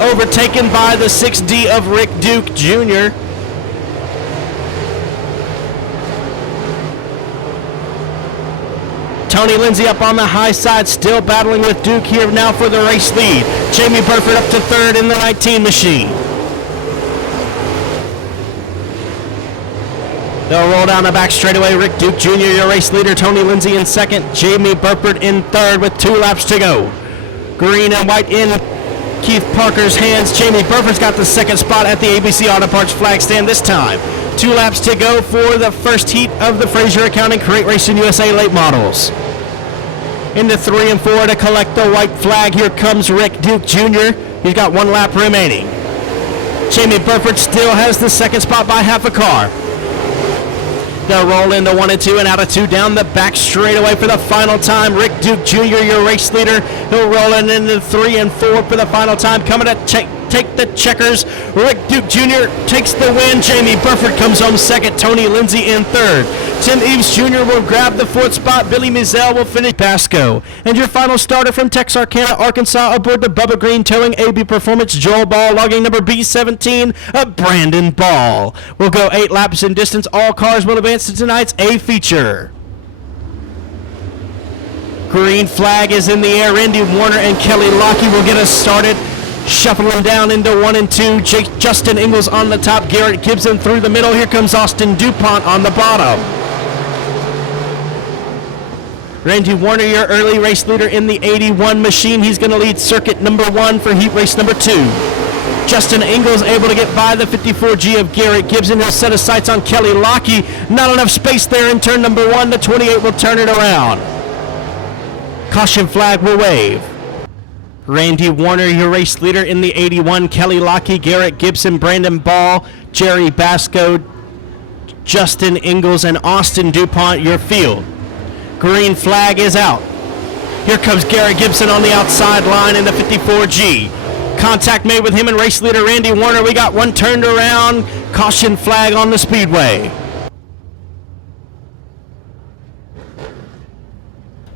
overtaken by the 6D of Rick Duke Jr. Tony Lindsay up on the high side, still battling with Duke here now for the race lead. Jamie Burford up to third in the 19 machine. They'll roll down the back straightaway. Rick Duke Jr., your race leader. Tony Lindsay in second. Jamie Burford in third with 2 laps to go. Green and white in Keith Parker's hands. Jamie Burford's got the second spot at the ABC Auto Parts flag stand this time. 2 laps to go for the first heat of the Frazier Accounting Crate Racing USA late models. Into 3 and 4 to collect the white flag. Here comes Rick Duke Jr. He's got 1 lap remaining. Jamie Burford still has the second spot by half a car. They'll roll into 1 and 2 and out of 2 down the back straightaway for the final time. Rick Duke Jr., your race leader. He'll roll into 3 and 4 for the final time. Coming to take the checkers. Rick Duke Jr. takes the win. Jamie Burford comes home second. Tony Lindsay in third. Tim Eves Jr. will grab the 4th spot. Billy Mizell will finish Pasco. And your final starter from Texarkana, Arkansas, aboard the Bubba Green Towing AB Performance, Joel Ball, logging number B17 of Brandon Ball. We'll go 8 laps in distance. All cars will advance to tonight's A feature. Green flag is in the air. Randy Warner and Kelly Lockey will get us started. Shuffling down into 1 and 2. Justin Ingalls on the top. Garrett Gibson through the middle. Here comes Austin DuPont on the bottom. Randy Warner, your early race leader in the 81 machine. He's going to lead circuit number 1 for heat race number 2. Justin Ingalls able to get by the 54G of Garrett Gibson. He'll set his sights on Kelly Lockey. Not enough space there in turn number 1. The 28 will turn it around. Caution flag will wave. Randy Warner, your race leader in the 81. Kelly Lockey, Garrett Gibson, Brandon Ball, Jerry Basco, Justin Ingalls, and Austin DuPont, your field. Green flag is out. Here comes Garrett Gibson on the outside line in the 54G. Contact made with him and race leader Randy Warner. We got 1 turned around. Caution flag on the speedway.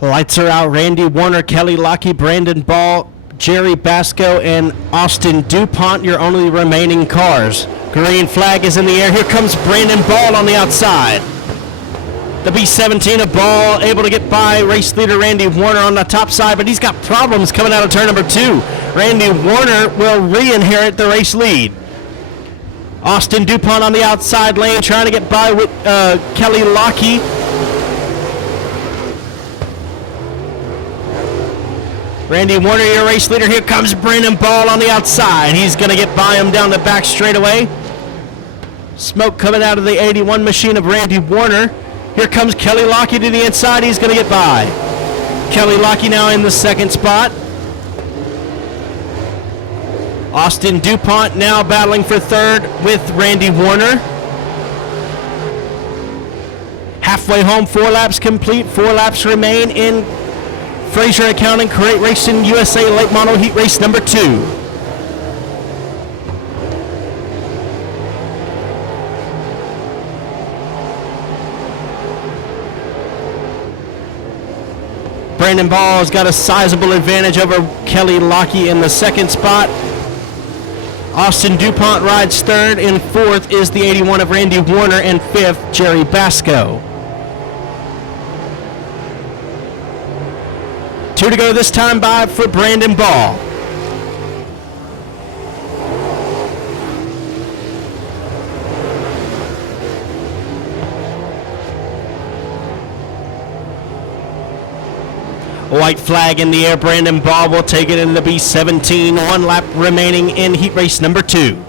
Lights are out. Randy Warner, Kelly Lockey, Brandon Ball, Jerry Basco, and Austin DuPont, your only remaining cars. Green flag is in the air. Here comes Brandon Ball on the outside. The B-17 of Ball able to get by race leader Randy Warner on the top side, but he's got problems coming out of turn number 2. Randy Warner will re-inherit the race lead. Austin DuPont on the outside lane trying to get by with Kelly Lockey. Randy Warner, your race leader. Here comes Brandon Ball on the outside. He's going to get by him down the back straightaway. Smoke coming out of the 81 machine of Randy Warner. Here comes Kelly Lockey to the inside. He's going to get by. Kelly Lockey now in the second spot. Austin DuPont now battling for third with Randy Warner. Halfway home, 4 laps complete. 4 laps remain in Frazier Accounting Crate Racing USA late model heat race number 2. Brandon Ball has got a sizable advantage over Kelly Lockey in the second spot. Austin DuPont rides third. In fourth is the 81 of Randy Warner, and fifth, Jerry Basco. 2 to go this time by for Brandon Ball. White flag in the air. Brandon Ball will take it into the B17. 1 lap remaining in heat race number 2.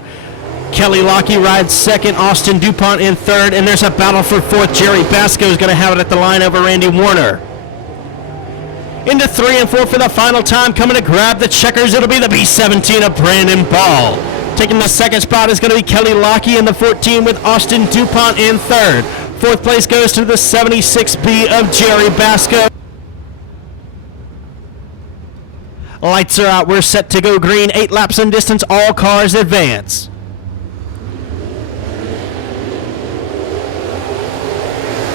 Kelly Lockey rides second. Austin DuPont in third. And there's a battle for fourth. Jerry Basco is going to have it at the line over Randy Warner. Into 3 and 4 for the final time. Coming to grab the checkers. It'll be the B17 of Brandon Ball. Taking the second spot is going to be Kelly Lockey in the 14 with Austin DuPont in third. Fourth place goes to the 76B of Jerry Basco. Lights are out. We're set to go green. 8 laps in distance. All cars advance.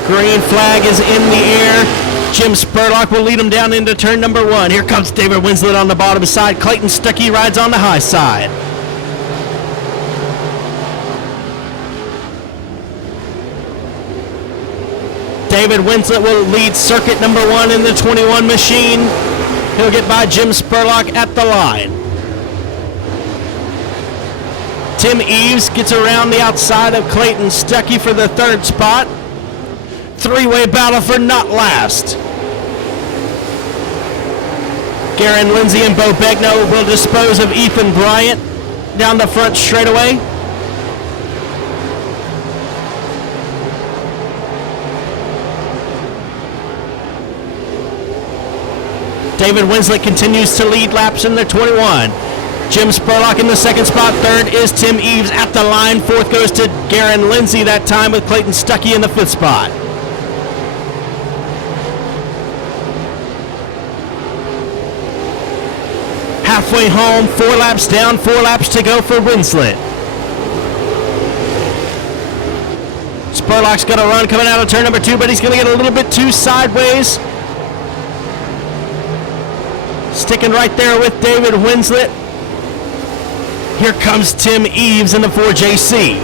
Green flag is in the air. Jim Spurlock will lead him down into turn number 1. Here comes David Winslet on the bottom side. Clayton Stuckey rides on the high side. David Winslet will lead circuit number 1 in the 21 machine. He'll get by Jim Spurlock at the line. Tim Eves gets around the outside of Clayton Stuckey for the third spot. 3-way battle for not last. Garen Lindsay and Bo Begno will dispose of Ethan Bryant down the front straightaway. David Winslet continues to lead laps in the 21. Jim Spurlock in the second spot. Third is Tim Eves at the line. Fourth goes to Garen Lindsay that time with Clayton Stuckey in the fifth spot. Halfway home, 4 laps down, 4 laps to go for Winslet. Spurlock's got a run coming out of turn number 2, but he's going to get a little bit too sideways. Sticking right there with David Winslet. Here comes Tim Eves in the 4JC.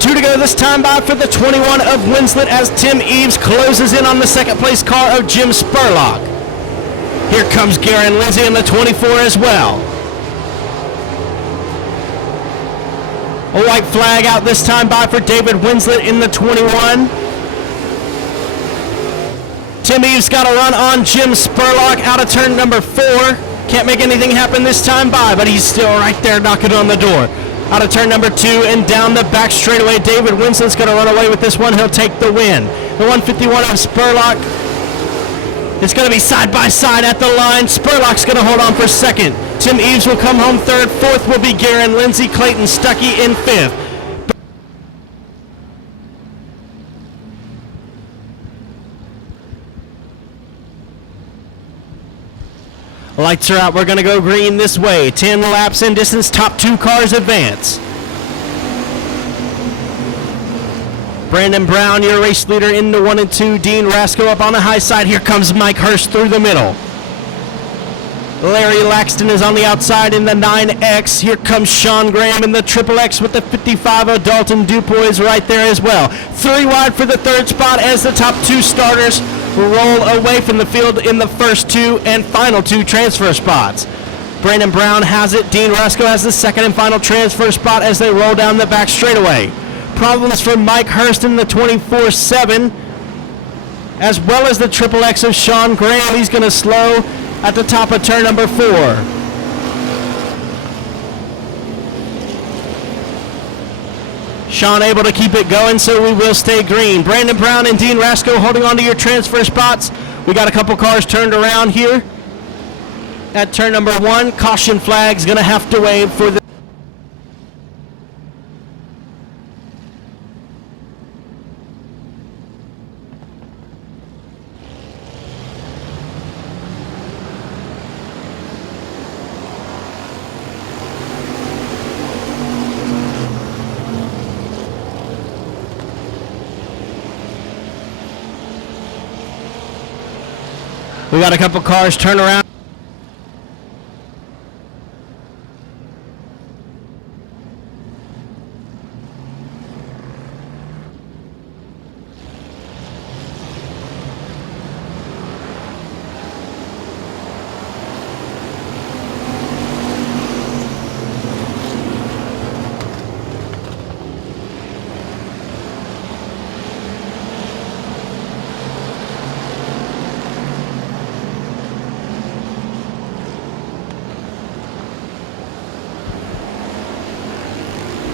Two to go this time by for the 21 of Winslet as Tim Eves closes in on the second place car of Jim Spurlock. Here comes Garen Lindsay in the 24 as well. A white flag out this time by for David Winslet in the 21. Tim Eves got a run on Jim Spurlock out of turn number 4. Can't make anything happen this time by, but he's still right there knocking on the door. Out of turn number 2 and down the back straightaway. David Winslet's going to run away with this one. He'll take the win. The 151 of Spurlock. It's going to be side by side at the line. Spurlock's going to hold on for second. Tim Eves will come home third. Fourth will be Garen Lindsay. Clayton Stuckey in fifth. Lights are out. We're going to go green this way. 10 laps in distance. Top 2 cars advance. Brandon Brown, your race leader, into 1 and 2. Dean Rasco up on the high side. Here comes Mike Hurst through the middle. Larry Laxton is on the outside in the 9X. Here comes Sean Graham in the Triple X with the 55 of Dalton Dupois right there as well. 3 wide for the third spot as the top 2 starters roll away from the field in the first 2 and final 2 transfer spots. Brandon Brown has it. Dean Rasco has the second and final transfer spot as they roll down the back straightaway. Problems for Mike Hurst in the 24-7 as well as the Triple X of Sean Graham. He's going to slow at the top of turn number 4. Sean able to keep it going, so we will stay green. Brandon Brown and Dean Rasco holding on to your transfer spots. We got a couple cars turned around here at turn number 1. Caution flag's going to have to wave for the We got a couple cars turn around.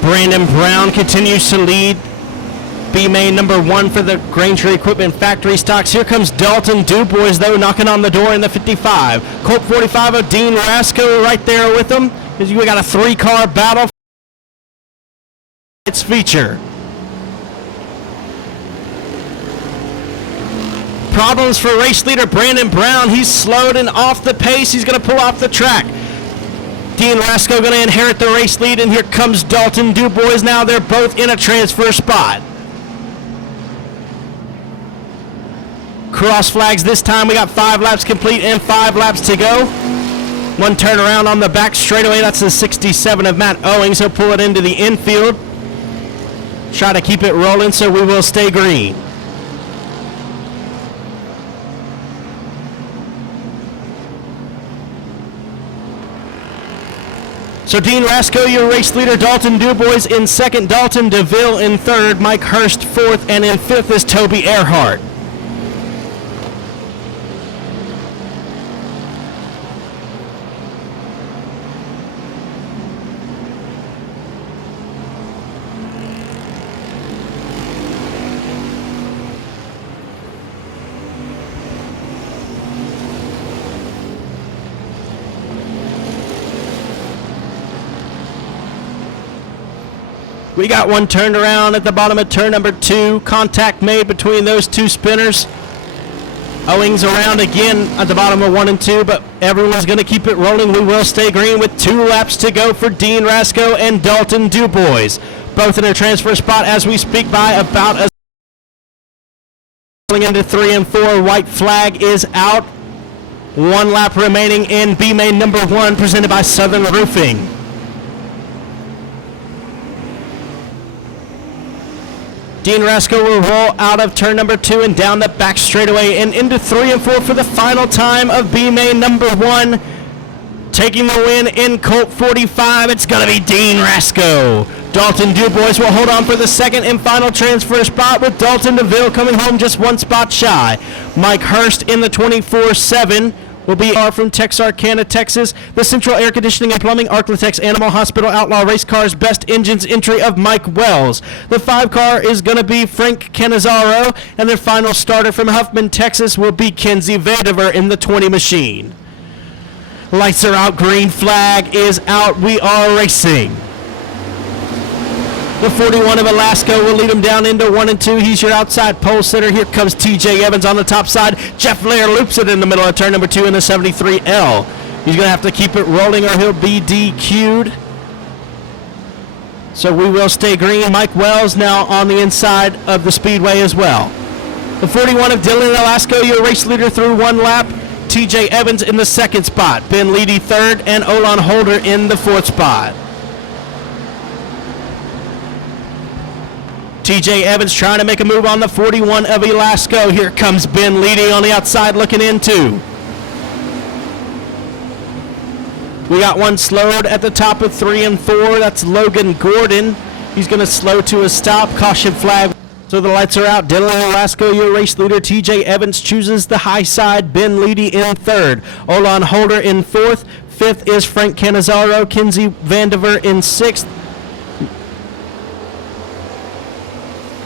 Brandon Brown continues to lead. B-Main number 1 for the Granger Equipment Factory stocks. Here comes Dalton Dubois, though, knocking on the door in the 55. Colt 45 of Dean Rasco right there with him. We got a 3-car battle. Its feature. Problems for race leader Brandon Brown. He's slowed and off the pace. He's going to pull off the track. Dean Rasco going to inherit the race lead, and here comes Dalton Dubois. Now they're both in a transfer spot. Cross flags this time. We got 5 laps complete and 5 laps to go. One turnaround on the back straightaway. That's the 67 of Matt Owings. He'll pull it into the infield. Try to keep it rolling, so we will stay green. So Dean Rasco, your race leader. Dalton Dubois in second. Dalton DeVille in third. Mike Hurst fourth. And in fifth is Toby Earhart. We got one turned around at the bottom of turn number 2. Contact made between those two spinners. Owings around again at the bottom of 1 and 2, but everyone's going to keep it rolling. We will stay green with 2 laps to go for Dean Rasco and Dalton Dubois. Both in a transfer spot as we speak by about a into 3 and 4. White flag is out. 1 lap remaining in B-Main number 1, presented by Southern Roofing. Dean Rasco will roll out of turn number 2 and down the back straightaway and into 3 and 4 for the final time of B-Main number 1. Taking the win in Colt 45, it's going to be Dean Rasco. Dalton Dubois will hold on for the second and final transfer spot, with Dalton DeVille coming home just 1 spot shy. Mike Hurst in the 24-7. Will be from Texarkana, Texas. The Central Air Conditioning and Plumbing, Arklatex Animal Hospital Outlaw Race Cars Best Engines entry of Mike Wells. The 5 car is going to be Frank Canizaro, and their final starter from Huffman, Texas will be Kenzie Vandiver in the 20 machine. Lights are out, green flag is out, we are racing. The 41 of Alaska will lead him down into 1 and 2. He's your outside pole sitter. Here comes TJ Evans on the top side. Jeff Lair loops it in the middle of turn number 2 in the 73L. He's going to have to keep it rolling or he'll be DQ'd. So we will stay green. Mike Wells now on the inside of the speedway as well. The 41 of Dylan Alaska, your race leader through 1 lap. TJ Evans in the 2nd spot. Ben Leedy 3rd and Olon Holder in the 4th spot. TJ Evans trying to make a move on the 41 of Elasco. Here comes Ben Leedy on the outside looking in too. We got one slowed at the top of 3 and 4. That's Logan Gordon. He's going to slow to a stop. Caution flag. So the lights are out. Dylan Elasco, your race leader. TJ Evans chooses the high side. Ben Leedy in 3rd. Olon Holder in 4th. 5th is Frank Canizaro. Kenzie Vandiver in 6th.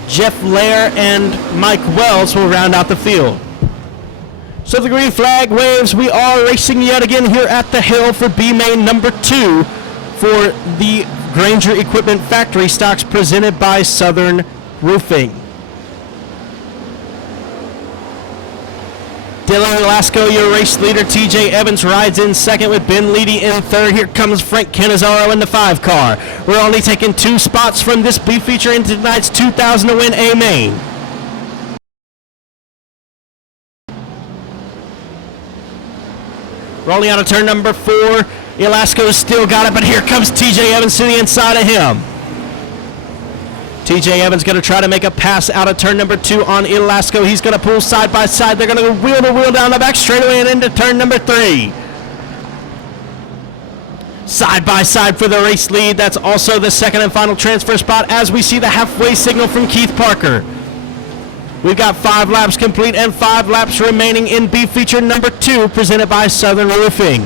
Jeff Lair and Mike Wells will round out the field. So the green flag waves. We are racing yet again here at the Hill for B-Main number 2 for the Granger Equipment Factory stocks presented by Southern Roofing. Dylan Elasco, your race leader. TJ Evans rides in 2nd with Ben Leedy in 3rd. Here comes Frank Canizaro in the 5 car. We're only taking 2 spots from this B feature into tonight's 2,000 to win A main. Rolling out of turn number 4. Elasco's still got it, but here comes TJ Evans to the inside of him. TJ Evans going to try to make a pass out of turn number 2 on Elasco. He's going to pull side by side. They're going to wheel to wheel down the back straightaway and into turn number 3. Side by side for the race lead. That's also the second and final transfer spot as we see the halfway signal from Keith Parker. We've got 5 laps complete and 5 laps remaining in B feature number 2 presented by Southern Roofing.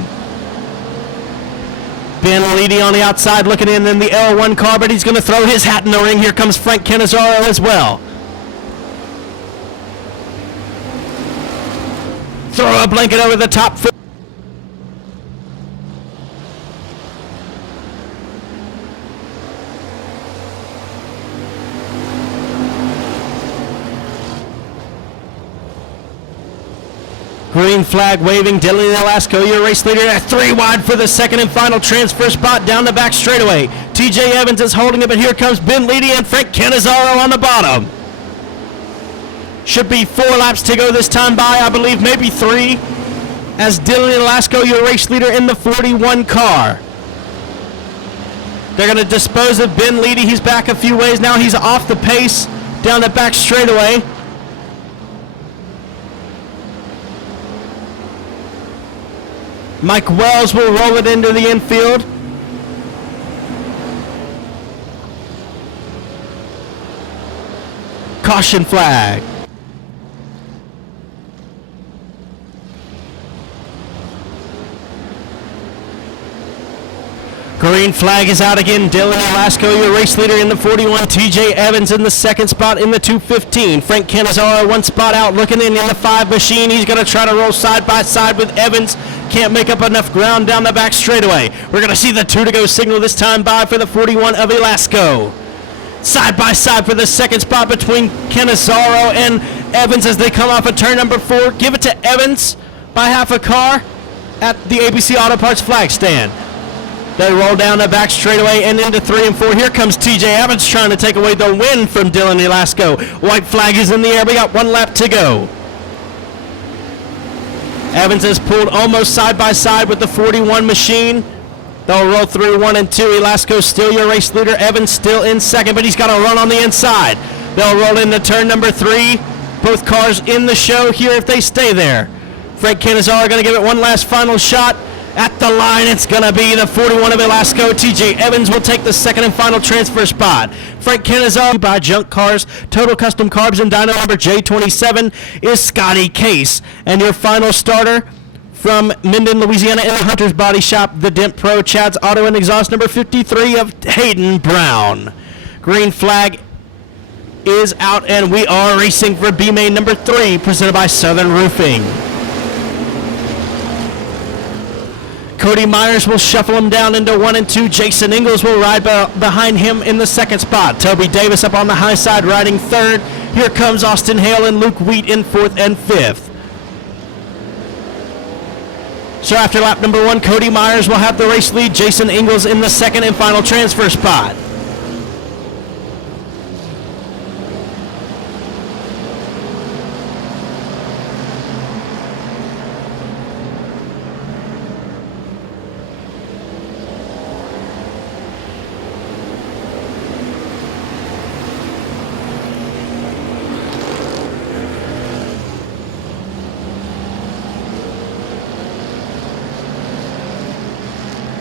Ben Leedy on the outside looking in the L1 car, but he's going to throw his hat in the ring. Here comes Frank Canizaro as well. Throw a blanket over the top. Green flag waving. Dylan Elasco, your race leader, at 3 wide for the second and final transfer spot down the back straightaway. TJ Evans is holding it, but here comes Ben Leedy and Frank Canizaro on the bottom. Should be 4 laps to go this time by, I believe, maybe 3, as Dylan Elasco, your race leader, in the 41 car. They're going to dispose of Ben Leedy. He's back a few ways now. He's off the pace down the back straightaway. Mike Wells will roll it into the infield. Caution flag. Green flag is out again. Dylan Elasco, your race leader, in the 41. TJ Evans in the second spot in the 215. Frank Canizaro 1 spot out, looking in the 5 machine. He's going to try to roll side by side with Evans. Can't make up enough ground down the back straightaway. We're going to see the 2 to go signal this time by for the 41 of Elasco. Side by side for the second spot between Canizaro and Evans as they come off of turn number 4. Give it to Evans by half a car at the ABC Auto Parts flag stand. They roll down the back straightaway and into 3 and 4. Here comes TJ Evans trying to take away the win from Dylan Elasco. White flag is in the air. We got 1 lap to go. Evans is pulled almost side by side with the 41 machine. They'll roll through 1 and 2. Elasco still your race leader. Evans still in second, but he's got to run on the inside. They'll roll into turn number 3. Both cars in the show here if they stay there. Frank Canizaro going to give it one last final shot. At the line, it's going to be the 41 of Elasco. TJ Evans will take the second and final transfer spot. Frank Canizaro by Junk Cars, Total Custom Carbs, and dyno number J27 is Scotty Case. And your final starter from Minden, Louisiana, in the Hunter's Body Shop, the Dent Pro, Chad's Auto and Exhaust, number 53 of Hayden Brown. Green flag is out, and we are racing for B-Main number 3, presented by Southern Roofing. Cody Myers will shuffle him down into 1 and 2. Jason Ingalls will ride behind him in the second spot. Toby Davis up on the high side riding 3rd. Here comes Austin Hale and Luke Wheat in 4th and 5th. So after lap number 1, Cody Myers will have the race lead. Jason Ingalls in the second and final transfer spot.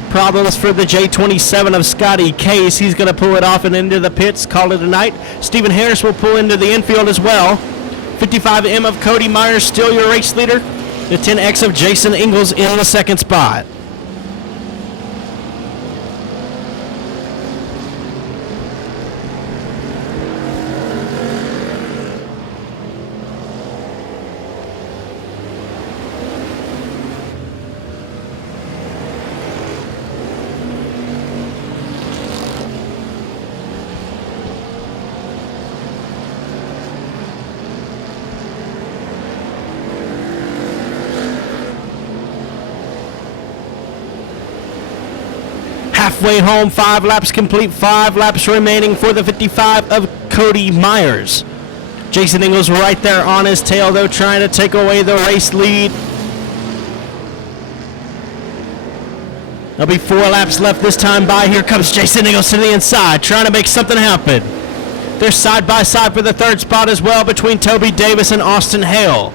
Problems for the J27 of Scotty Case. He's going to pull it off and into the pits, call it a night. Stephen Harris will pull into the infield as well. 55M of Cody Myers, still your race leader. The 10X of Jason Ingalls in the second spot. Halfway home, 5 laps complete, 5 laps remaining for the 55 of Cody Myers. Jason Ingalls right there on his tail, though, trying to take away the race lead. There'll be 4 laps left this time by. Here comes Jason Ingles to the inside, trying to make something happen. They're side by side for the 3rd spot as well between Toby Davis and Austin Hale.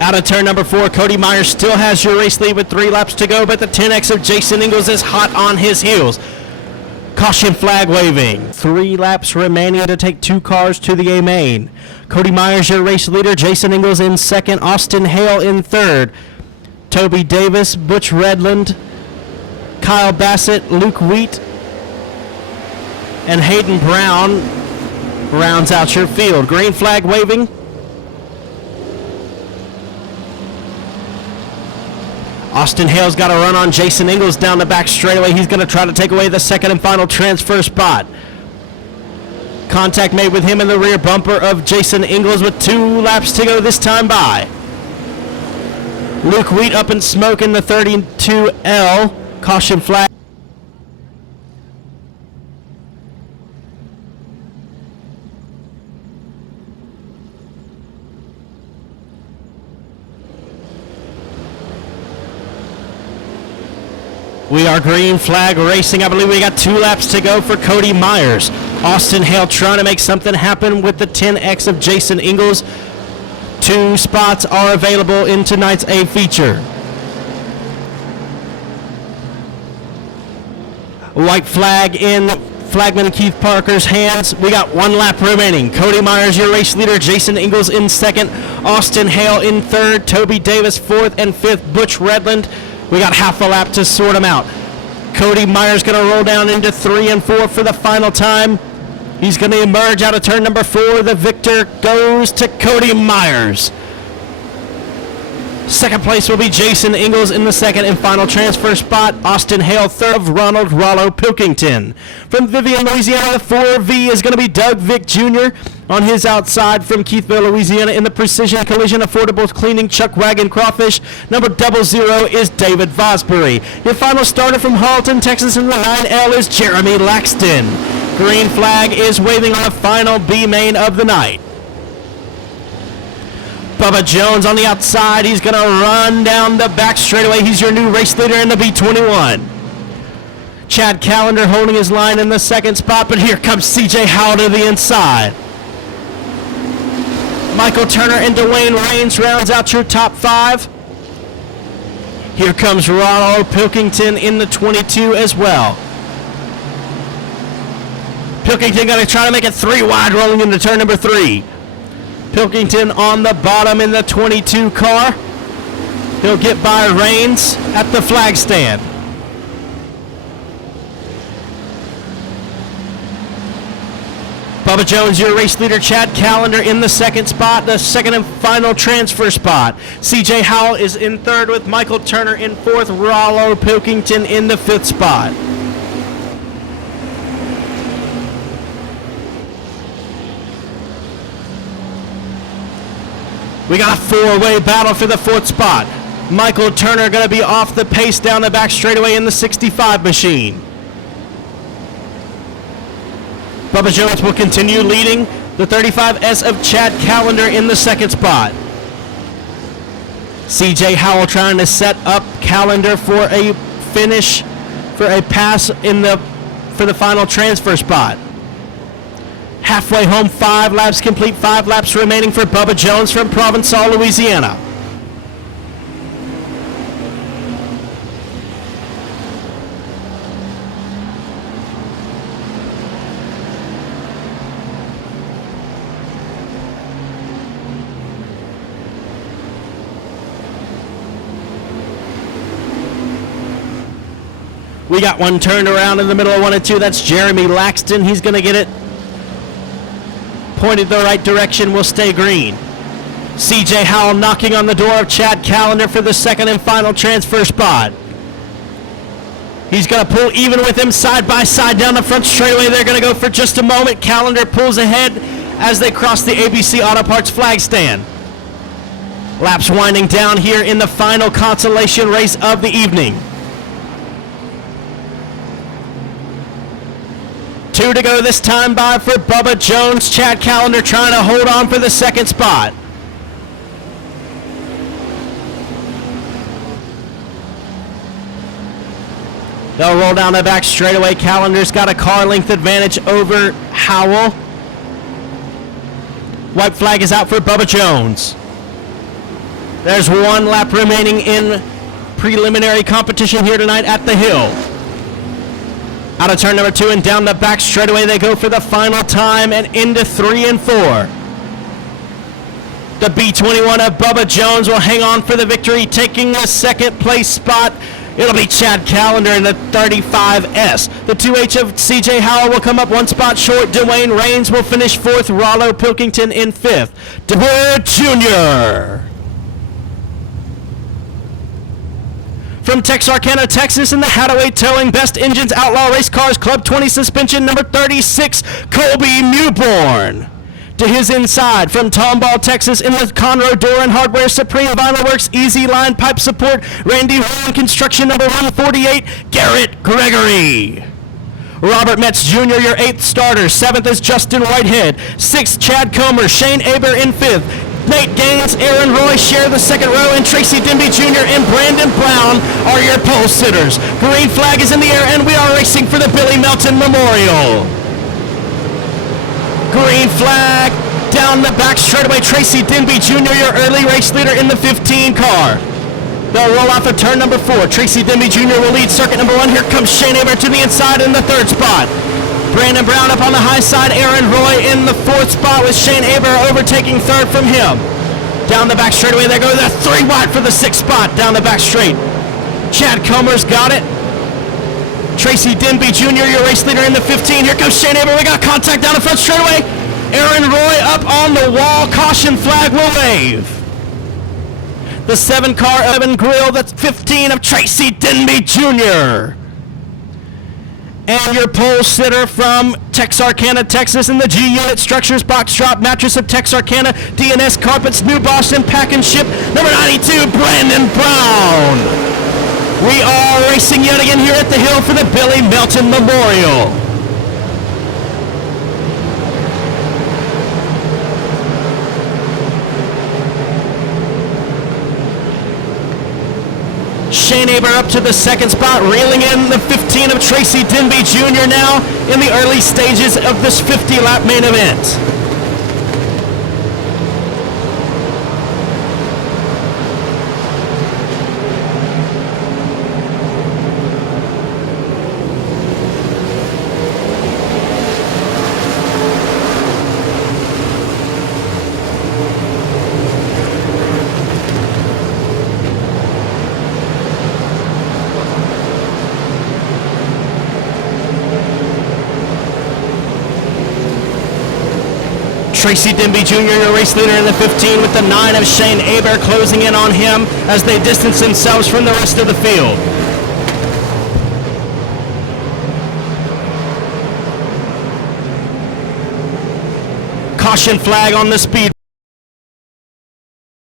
Out of turn number 4, Cody Myers still has your race lead with 3 laps to go, but the 10X of Jason Ingles is hot on his heels. Caution flag waving. 3 laps remaining to take 2 cars to the A main. Cody Myers, your race leader. Jason Ingles in 2nd. Austin Hale in 3rd. Toby Davis, Butch Redland, Kyle Bassett, Luke Wheat, and Hayden Brown rounds out your field. Green flag waving. Austin Hale's got a run on Jason Ingles down the back straightaway. He's going to try to take away the 2nd and final transfer spot. Contact made with him in the rear bumper of Jason Ingles with 2 laps to go this time by. Luke Wheat up in smoke in the 32L. Caution flag. We are green flag racing. I believe we got 2 laps to go for Cody Myers. Austin Hale trying to make something happen with the 10X of Jason Ingles. 2 spots are available in tonight's A feature. White flag in flagman Keith Parker's hands. We got 1 lap remaining. Cody Myers, your race leader. Jason Ingles in 2nd. Austin Hale in 3rd. Toby Davis 4th and 5th. Butch Redland. We got half a lap to sort them out. Cody Myers going to roll down into 3 and 4 for the final time. He's going to emerge out of turn number 4. The victor goes to Cody Myers. 2nd place will be Jason Ingles in the 2nd and final transfer spot. Austin Hale 3rd of Ronald Rollo Pilkington. From Vivian, Louisiana, the 4V is going to be Doug Vick Jr. On his outside from Keithville, Louisiana, in the Precision Collision Affordable Cleaning Chuck Wagon Crawfish, number 00 is David Vosbury. Your final starter from Halton, Texas in the 9L is Jeremy Laxton. Green flag is waving on the final B main of the night. Bubba Jones on the outside. He's going to run down the back straightaway. He's your new race leader in the B21. Chad Callender holding his line in the 2nd spot, but here comes CJ Howell to the inside. Michael Turner and Dwayne Raines rounds out your top 5. Here comes Ronald Pilkington in the 22 as well. Pilkington going to try to make it 3 wide rolling into turn number 3. Pilkington on the bottom in the 22 car. He'll get by Raines at the flag stand. Bubba Jones, your race leader. Chad Callender in the 2nd spot, the 2nd and final transfer spot. CJ Howell is in 3rd with Michael Turner in 4th. Rollo Pilkington in the 5th spot. We got a 4-way battle for the 4th spot. Michael Turner going to be off the pace down the back straightaway in the 65 machine. Bubba Jones will continue leading the 35S of Chad Callender in the 2nd spot. CJ Howell trying to set up Callender for a finish, for a pass for the final transfer spot. Halfway home, 5 laps complete, 5 laps remaining for Bubba Jones from Provençal, Louisiana. We got one turned around in the middle of 1 and 2. That's Jeremy Laxton. He's going to get it pointed the right direction. Will stay green. CJ Howell knocking on the door of Chad Callender for the 2nd and final transfer spot. He's going to pull even with him side by side down the front straightaway. They're going to go for just a moment. Callender pulls ahead as they cross the ABC Auto Parts flag stand. Laps winding down here in the final consolation race of the evening. 2 to go this time by for Bubba Jones. Chad Callender trying to hold on for the second spot. They'll roll down the back straightaway. Callender's got a car length advantage over Howell. White flag is out for Bubba Jones. There's 1 lap remaining in preliminary competition here tonight at the Hill. Out of turn number 2 and down the back straightaway they go for the final time and into 3 and 4. The B21 of Bubba Jones will hang on for the victory, taking the second place spot. It'll be Chad Callender in the 35S. The 2H of CJ Howell will come up 1 spot short. Dwayne Raines will finish 4th. Rollo Pilkington in 5th. DeBoer Jr. From Texarkana, Texas, in the Hadaway Towing Best Engines Outlaw Race Cars Club 20 suspension number 36, Colby Newborn. To his inside, from Tomball, Texas, in the Conroe Door and Hardware Supreme Vinyl Works Easy Line Pipe Support, Randy Rowan Construction number 148, Garrett Gregory. Robert Metz Jr., your 8th starter. 7th is Justin Whitehead. 6th, Chad Comer. Shane Aber in 5th. Nate Gaines, Aaron Roy share the second row, and Tracy Denby Jr. and Brandon Brown are your pole sitters. Green flag is in the air, and we are racing for the Billy Melton Memorial. Green flag down the back straightaway. Tracy Denby Jr., your early race leader in the 15 car. They'll roll off of turn number 4. Tracy Denby Jr. will lead circuit number 1. Here comes Shane Aber to the inside in the 3rd spot. Brandon Brown up on the high side. Aaron Roy in the 4th spot with Shane Aber overtaking 3rd from him. Down the back straightaway they go. They're 3 wide for the 6th spot down the back straight. Chad Comer's got it. Tracy Denby Jr., your race leader in the 15. Here comes Shane Aber. We got contact down the front straightaway. Aaron Roy up on the wall. Caution flag will wave. The 7 car Evan Grill. That's 15 of Tracy Denby Jr. And your pole sitter from Texarkana, Texas, in the G-Unit Structures Box Drop Mattress of Texarkana, DNS Carpets, New Boston Pack and Ship, number 92, Brandon Brown. We are racing yet again here at the Hill for the Billy Melton Memorial. Shane Aber up to the 2nd spot, reeling in the 15 of Tracy Denby Jr. now in the early stages of this 50-lap main event. Tracy Denby Jr., your race leader in the 15 with the 9 of Shane Aber closing in on him as they distance themselves from the rest of the field. Caution flag on the speed.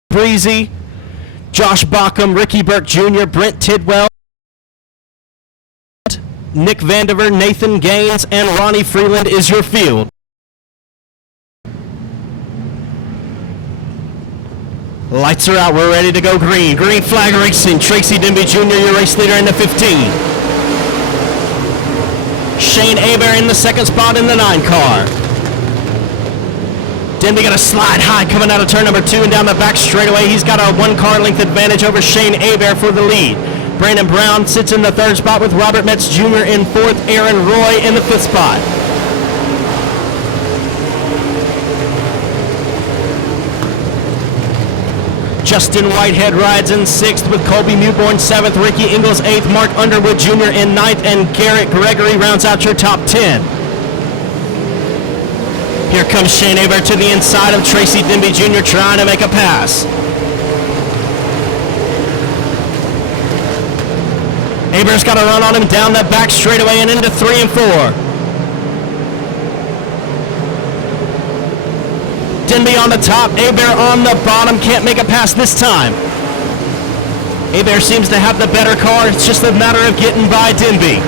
Breezy, Josh Bockham, Ricky Burke Jr., Brent Tidwell, Nick Vandiver, Nathan Gaines, and Ronnie Freeland is your field. Lights are out. We're ready to go green. Green flag racing. Tracy Denby Jr., your race leader in the 15. Shane Aber in the 2nd spot in the 9 car. Denby got a slide high coming out of turn number 2 and down the back straightaway. He's got a 1 car length advantage over Shane Aber for the lead. Brandon Brown sits in the 3rd spot with Robert Metz Jr. in 4th. Aaron Roy in the 5th spot. Justin Whitehead rides in 6th with Colby Newborn 7th, Ricky Ingles 8th, Mark Underwood Jr. in 9th, and Garrett Gregory rounds out your top 10. Here comes Shane Aber to the inside of Tracy Denby Jr. trying to make a pass. Aber's got a run on him down the back straightaway and into 3 and 4. Denby on the top, Aber on the bottom, can't make a pass this time. Aber seems to have the better car, it's just a matter of getting by Denby.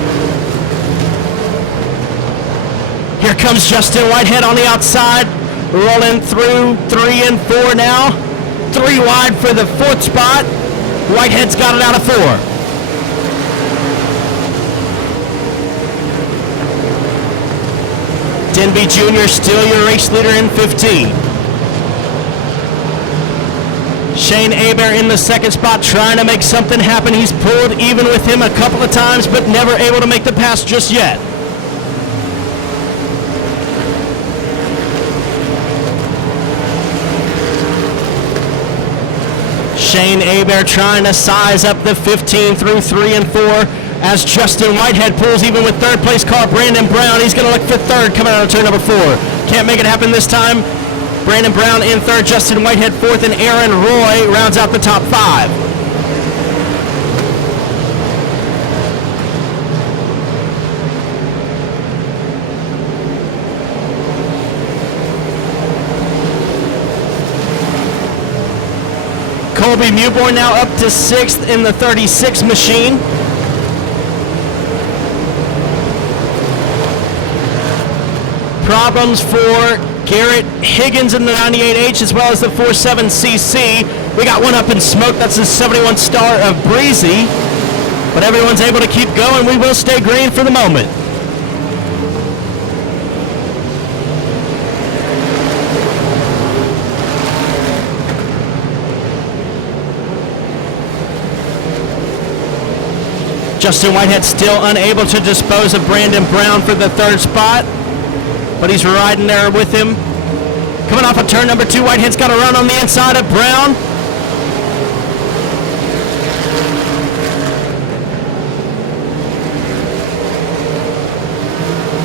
Here comes Justin Whitehead on the outside, rolling through 3 and 4 now. 3 wide for the 4th spot. Whitehead's got it out of 4. Denby Jr. still your race leader in 15. Shane Hebert in the 2nd spot, trying to make something happen. He's pulled even with him a couple of times, but never able to make the pass just yet. Shane Hebert trying to size up the 15 through 3 and 4 as Justin Whitehead pulls even with 3rd place car Brandon Brown. He's going to look for 3rd coming out of turn number 4. Can't make it happen this time. Brandon Brown in 3rd, Justin Whitehead 4th, and Aaron Roy rounds out the top 5. Colby Mewborn now up to 6th in the 36 machine. Problems for Garrett Higgins in the 98H as well as the 47cc. We got one up in smoke. That's the 71 star of Breezy. But everyone's able to keep going. We will stay green for the moment. Justin Whitehead still unable to dispose of Brandon Brown for the 3rd spot, but he's riding there with him. Coming off of turn number 2, Whitehead's got a run on the inside of Brown.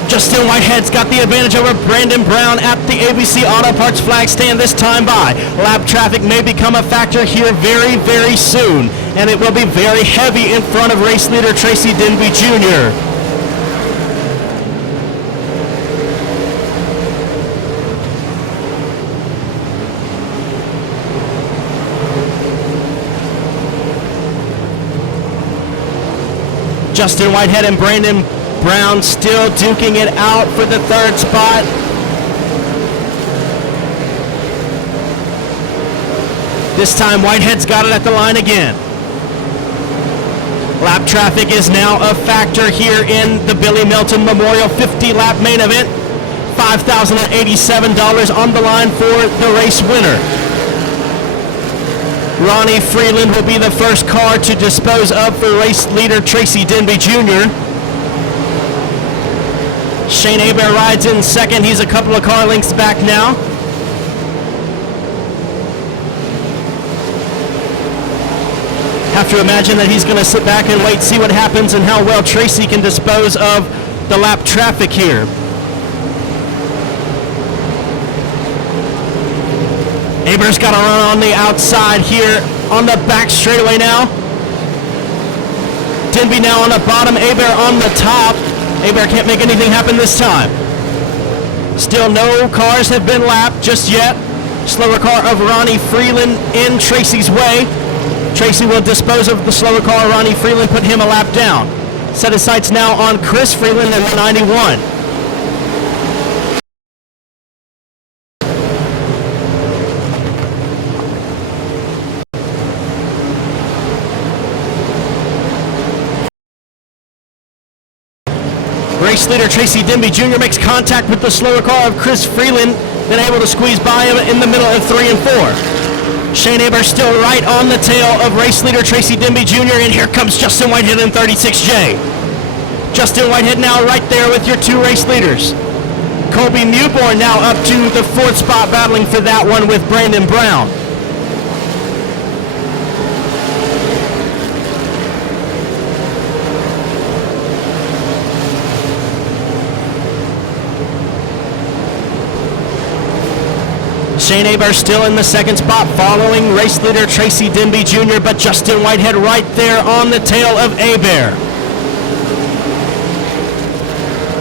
Justin Whitehead's got the advantage over Brandon Brown at the ABC Auto Parts flag stand this time by. Lap traffic may become a factor here very, very soon, and it will be very heavy in front of race leader Tracy Denby Jr. Justin Whitehead and Brandon Brown still duking it out for the 3rd spot. This time Whitehead's got it at the line again. Lap traffic is now a factor here in the Billy Melton Memorial 50-lap main event. $5,087 on the line for the race winner. Ronnie Freeland will be the first car to dispose of for race leader Tracy Denby Jr. Shane Hebert rides in 2nd. He's a couple of car lengths back now. Have to imagine that he's going to sit back and wait, see what happens and how well Tracy can dispose of the lap traffic here. Hebert's got a run on the outside here on the back straightaway now. Denby now on the bottom, Hebert on the top. Hebert can't make anything happen this time. Still no cars have been lapped just yet. Slower car of Ronnie Freeland in Tracy's way. Tracy will dispose of the slower car. Ronnie Freeland put him a lap down. Set his sights now on Chris Freeland in the 91. Race leader Tracy Denby Jr. makes contact with the slower car of Chris Freeland, then able to squeeze by him in the middle of 3 and 4. Shane Hebert still right on the tail of race leader Tracy Denby Jr. And here comes Justin Whitehead in 36J. Justin Whitehead now right there with your 2 race leaders. Colby Mewborn now up to the 4th spot, battling for that one with Brandon Brown. Shane Hebert still in the 2nd spot, following race leader Tracy Denby Jr., but Justin Whitehead right there on the tail of Hebert.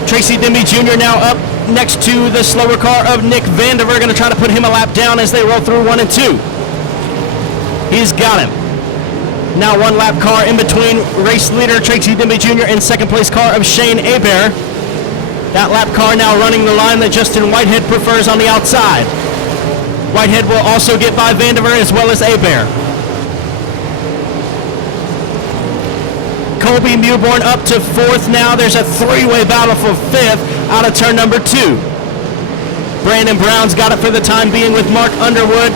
Tracy Denby Jr. now up next to the slower car of Nick Vandiver, going to try to put him a lap down as they roll through 1 and 2. He's got him. Now 1 lap car in between race leader Tracy Denby Jr. and 2nd place car of Shane Hebert. That lap car now running the line that Justin Whitehead prefers on the outside. Whitehead will also get by Vandiver as well as Hebert. Colby Mewborn up to fourth now. There's a three-way battle for fifth out of turn number 2. Brandon Brown's got it for the time being with Mark Underwood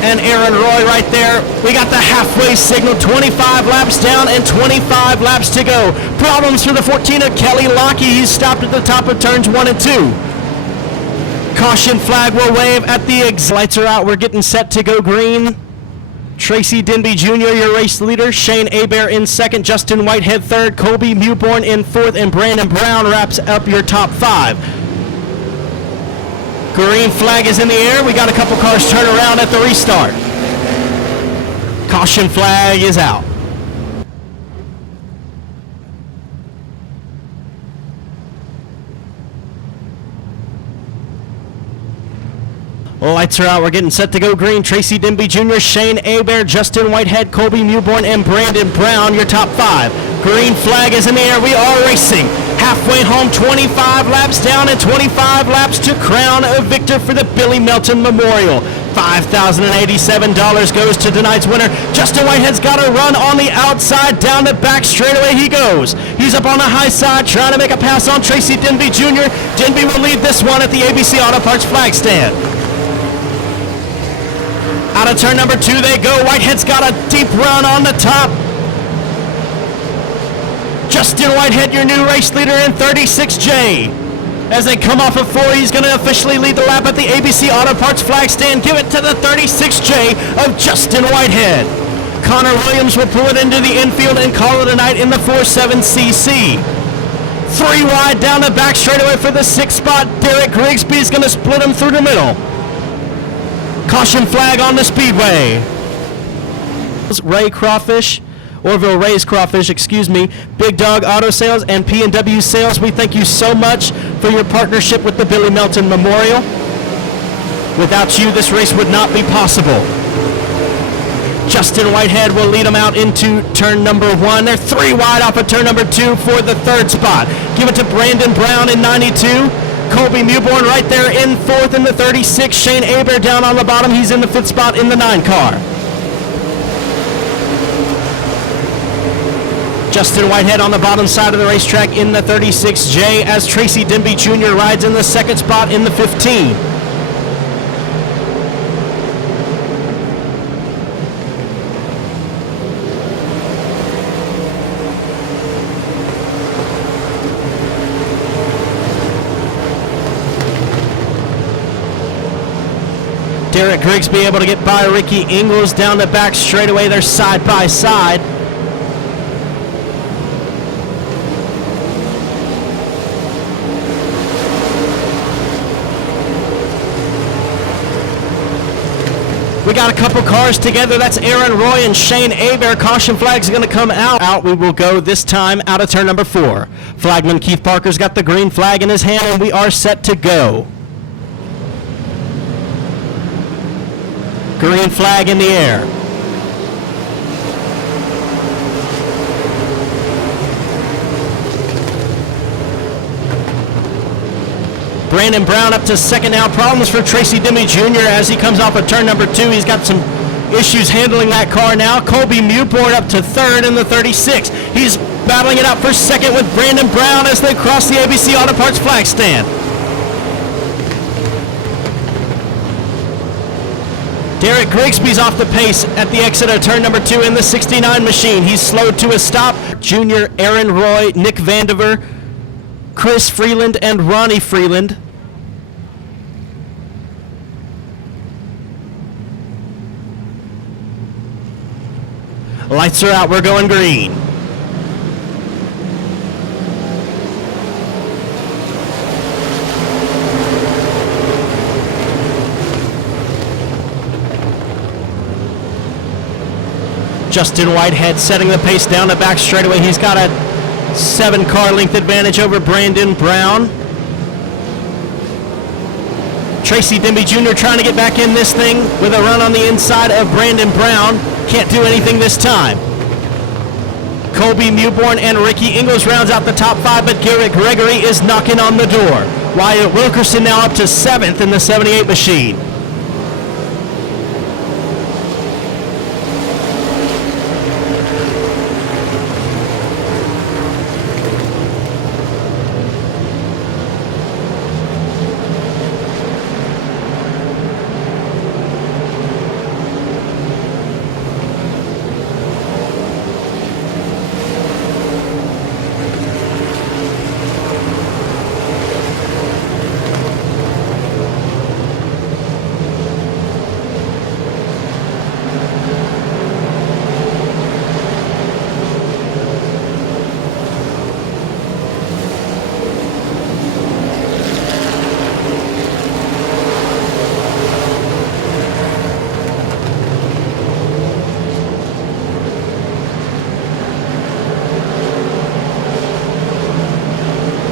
and Aaron Roy right there. We got the halfway signal, 25 laps down and 25 laps to go. Problems for the 14 of Kelly Lockey. He's stopped at the top of turns 1 and 2. Caution flag will wave at the exit. Lights are out. We're getting set to go green. Tracy Denby Jr., your race leader. Shane Hebert in second. Justin Whitehead third. Colby Mewborn in fourth. And Brandon Brown wraps up your top 5. Green flag is in the air. We got a couple cars turn around at the restart. Caution flag is out. Lights are out. We're getting set to go green. Tracy Denby Jr., Shane Hebert, Justin Whitehead, Colby Mewborn, and Brandon Brown, your top 5. Green flag is in the air. We are racing. Halfway home, 25 laps down and 25 laps to crown a victor for the Billy Melton Memorial. $5,087 goes to tonight's winner. Justin Whitehead's got a run on the outside. Down the back straightaway he goes. He's up on the high side trying to make a pass on Tracy Denby Jr. Denby will lead this one at the ABC Auto Parts flag stand. Out of turn number 2 they go. Whitehead's got a deep run on the top. Justin Whitehead, your new race leader in 36J. As they come off of 4, he's going to officially lead the lap at the ABC Auto Parts flag stand. Give it to the 36J of Justin Whitehead. Connor Williams will pull it into the infield and call it a night in the 47cc. 3 wide down the back straightaway for the 6th spot. Derek Grigsby is going to split him through the middle. Caution flag on the speedway. Ray Crawfish, Orville Ray's Crawfish, excuse me, Big Dog Auto Sales and P&W Sales, we thank you so much for your partnership with the Billy Melton Memorial. Without you, this race would not be possible. Justin Whitehead will lead them out into turn number 1. They're 3 wide off of turn number 2 for the 3rd spot. Give it to Brandon Brown in 92. Colby Mewborn right there in 4th in the 36. Shane Hebert down on the bottom. He's in the 5th spot in the 9 car. Justin Whitehead on the bottom side of the racetrack in the 36J as Tracy Denby Jr. rides in the 2nd spot in the 15. Derek Grigsby able to get by Ricky Ingles down the back straightaway. They're side by side. We got a couple cars together. That's Aaron Roy and Shane Hebert. Caution flags are going to come out. We will go this time out of turn number 4. Flagman Keith Parker's got the green flag in his hand, and we are set to go. Green flag in the air. Brandon Brown up to 2nd now. Problems for Tracy Denby Jr. as he comes off of turn number 2. He's got some issues handling that car now. Colby Mewborn up to 3rd in the 36. He's battling it out for 2nd with Brandon Brown as they cross the ABC Auto Parts flag stand. Derek Grigsby's off the pace at the exit of turn number 2 in the 69 machine. He's slowed to a stop. Junior, Aaron Roy, Nick Vandiver, Chris Freeland, and Ronnie Freeland. Lights are out. We're going green. Justin Whitehead setting the pace down the back straightaway. He's got a 7-car length advantage over Brandon Brown. Tracy Denby Jr. trying to get back in this thing with a run on the inside of Brandon Brown. Can't do anything this time. Colby Mewborn and Ricky Ingles rounds out the top 5, but Garrett Gregory is knocking on the door. Wyatt Wilkerson now up to 7th in the 78 machine.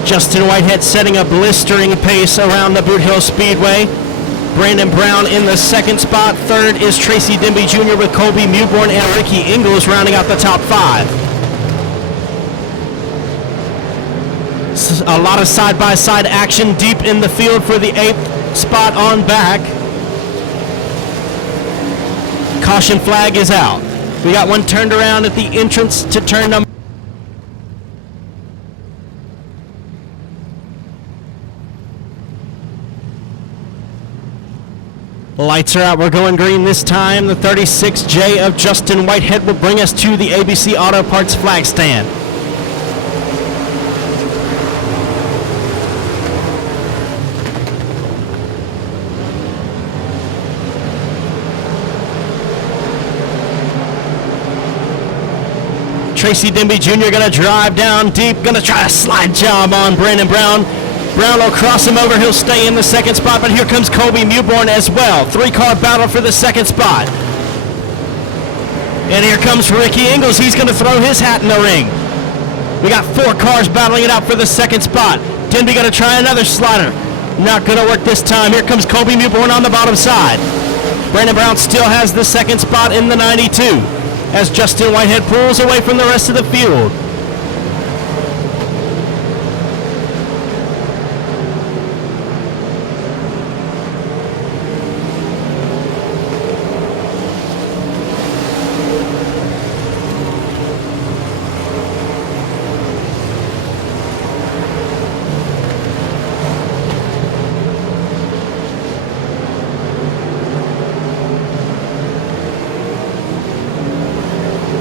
Justin Whitehead setting a blistering pace around the Boothill Speedway. Brandon Brown in the 2nd spot. 3rd is Tracy Denby Jr. with Colby Mewborn and Ricky Ingles rounding out the top 5. A lot of side-by-side action deep in the field for the 8th spot on back. Caution flag is out. We got one turned around at the entrance to turn number. Lights are out. We're going green this time. The 36J of Justin Whitehead will bring us to the ABC Auto Parts flag stand. Tracy Denby Jr. going to drive down deep, going to try a slide job on Brandon Brown. Brown will cross him over. He'll stay in the 2nd spot, but here comes Colby Mewborn as well. 3-car battle for the 2nd spot. And here comes Ricky Ingles. He's going to throw his hat in the ring. We got 4 cars battling it out for the 2nd spot. Denby going to try another slider. Not going to work this time. Here comes Colby Mewborn on the bottom side. Brandon Brown still has the 2nd spot in the 92 as Justin Whitehead pulls away from the rest of the field.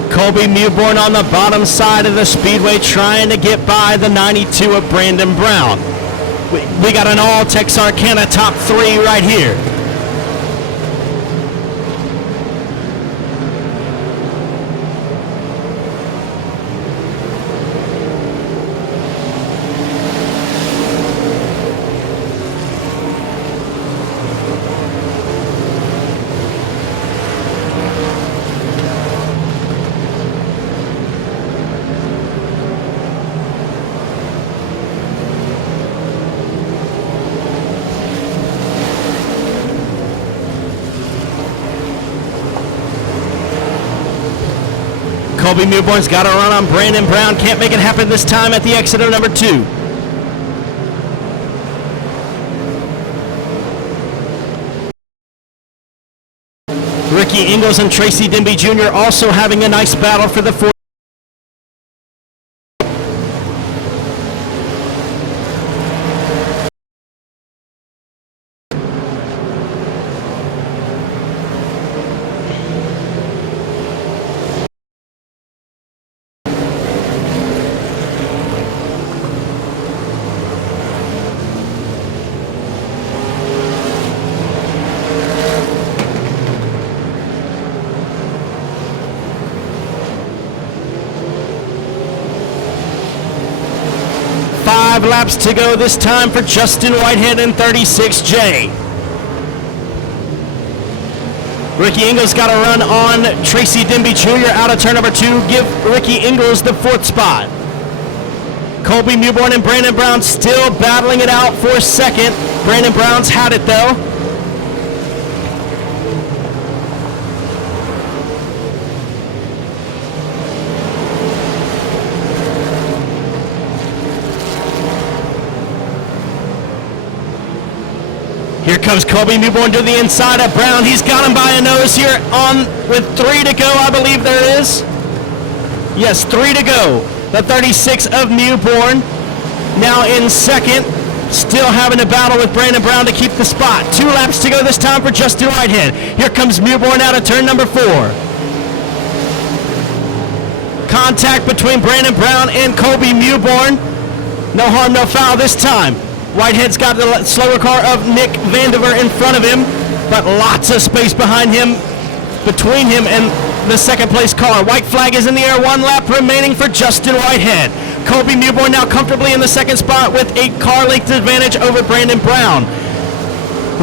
Colby Mewborn on the bottom side of the speedway trying to get by the 92 of Brandon Brown. We got an all Texarkana top 3 right here. Colby Mewborn's got a run on Brandon Brown. Can't make it happen this time at the exit of number 2. Ricky Ingles and Tracy Denby Jr. also having a nice battle for the 4th. Laps to go this time for Justin Whitehead and 36J. Ricky Ingles got a run on Tracy Denby Jr. out of turn number 2. Give Ricky Ingles the 4th spot. Colby Mewborn and Brandon Brown still battling it out for 2nd. Brandon Brown's had it though. Here comes Colby Newborn to the inside of Brown. He's got him by a nose here on with 3 to go, I believe there is. Yes, 3 to go. The 36 of Newborn now in second. Still having a battle with Brandon Brown to keep the spot. 2 laps to go this time for Justin Whitehead. Here comes Newborn out of turn number 4. Contact between Brandon Brown and Colby Newborn. No harm, no foul this time. Whitehead's got the slower car of Nick Vandiver in front of him, but lots of space behind him, between him and the second place car. White flag is in the air, 1 lap remaining for Justin Whitehead. Colby Newborn now comfortably in the second spot with a car length advantage over Brandon Brown.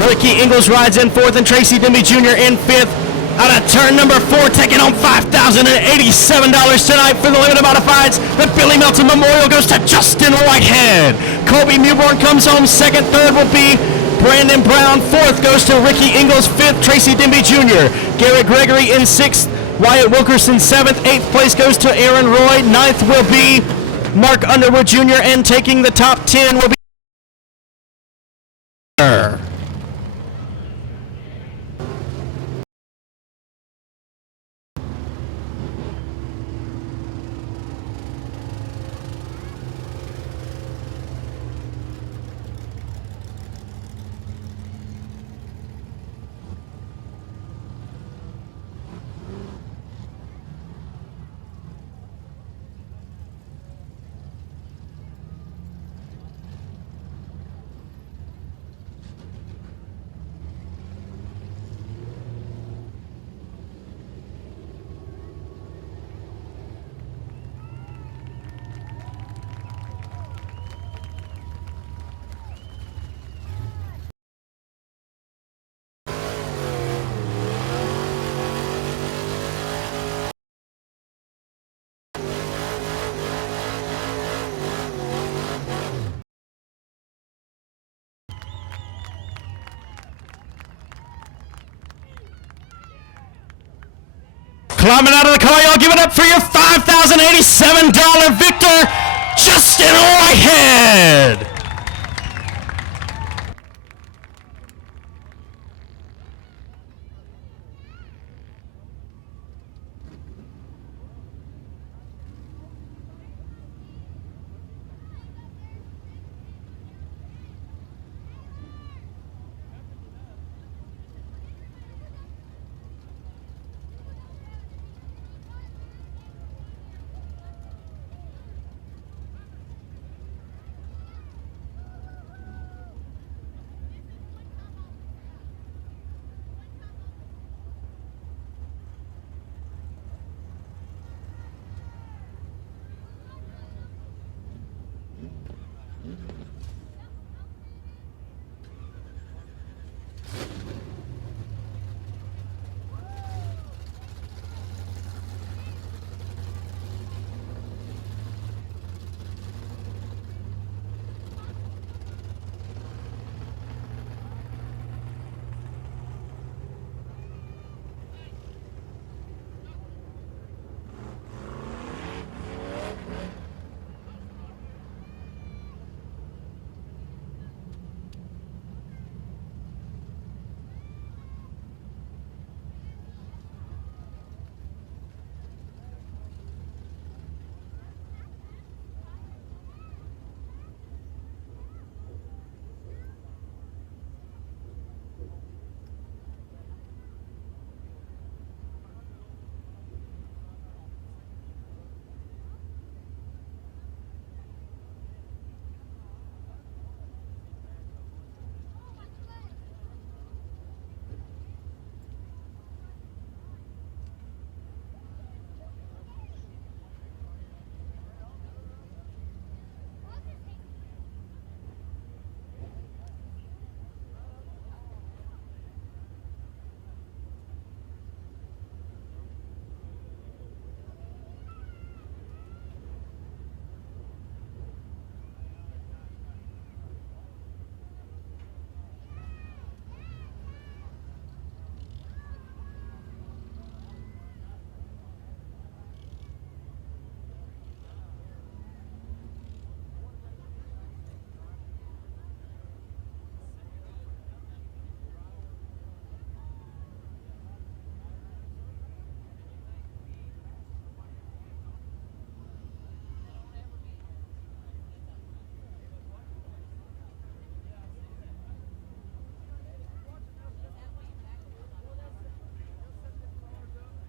Ricky Ingles rides in 4th and Tracy Demby Jr. in 5th. Out of turn number 4, taking home $5,087 tonight for the limited modifieds. The Billy Melton Memorial goes to Justin Whitehead. Colby Newborn comes home second. Third will be Brandon Brown. 4th goes to Ricky Ingles. 5th, Tracy Demby Jr. Garrett Gregory in 6th. Wyatt Wilkerson 7th. 8th place goes to Aaron Roy. 9th will be Mark Underwood Jr. And taking the top 10 will be climbing out of the car. Y'all give it up for your $5,087 victor, Justin Whitehead.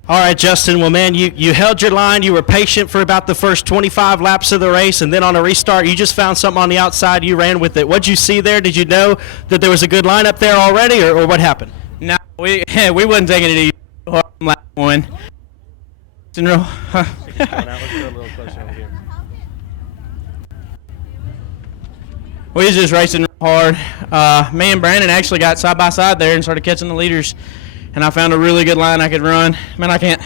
All right, Justin. Well, man, you held your line. You were patient for about the first 25 laps of the race, and then on a restart, you just found something on the outside. You ran with it. What'd you see there? Did you know that there was a good lineup there already, or what happened? No, we wasn't taking it easy on lap one. We was just racing hard. Me and Brandon actually got side by side there and started catching the leaders. And I found a really good line I could run. Man, I can't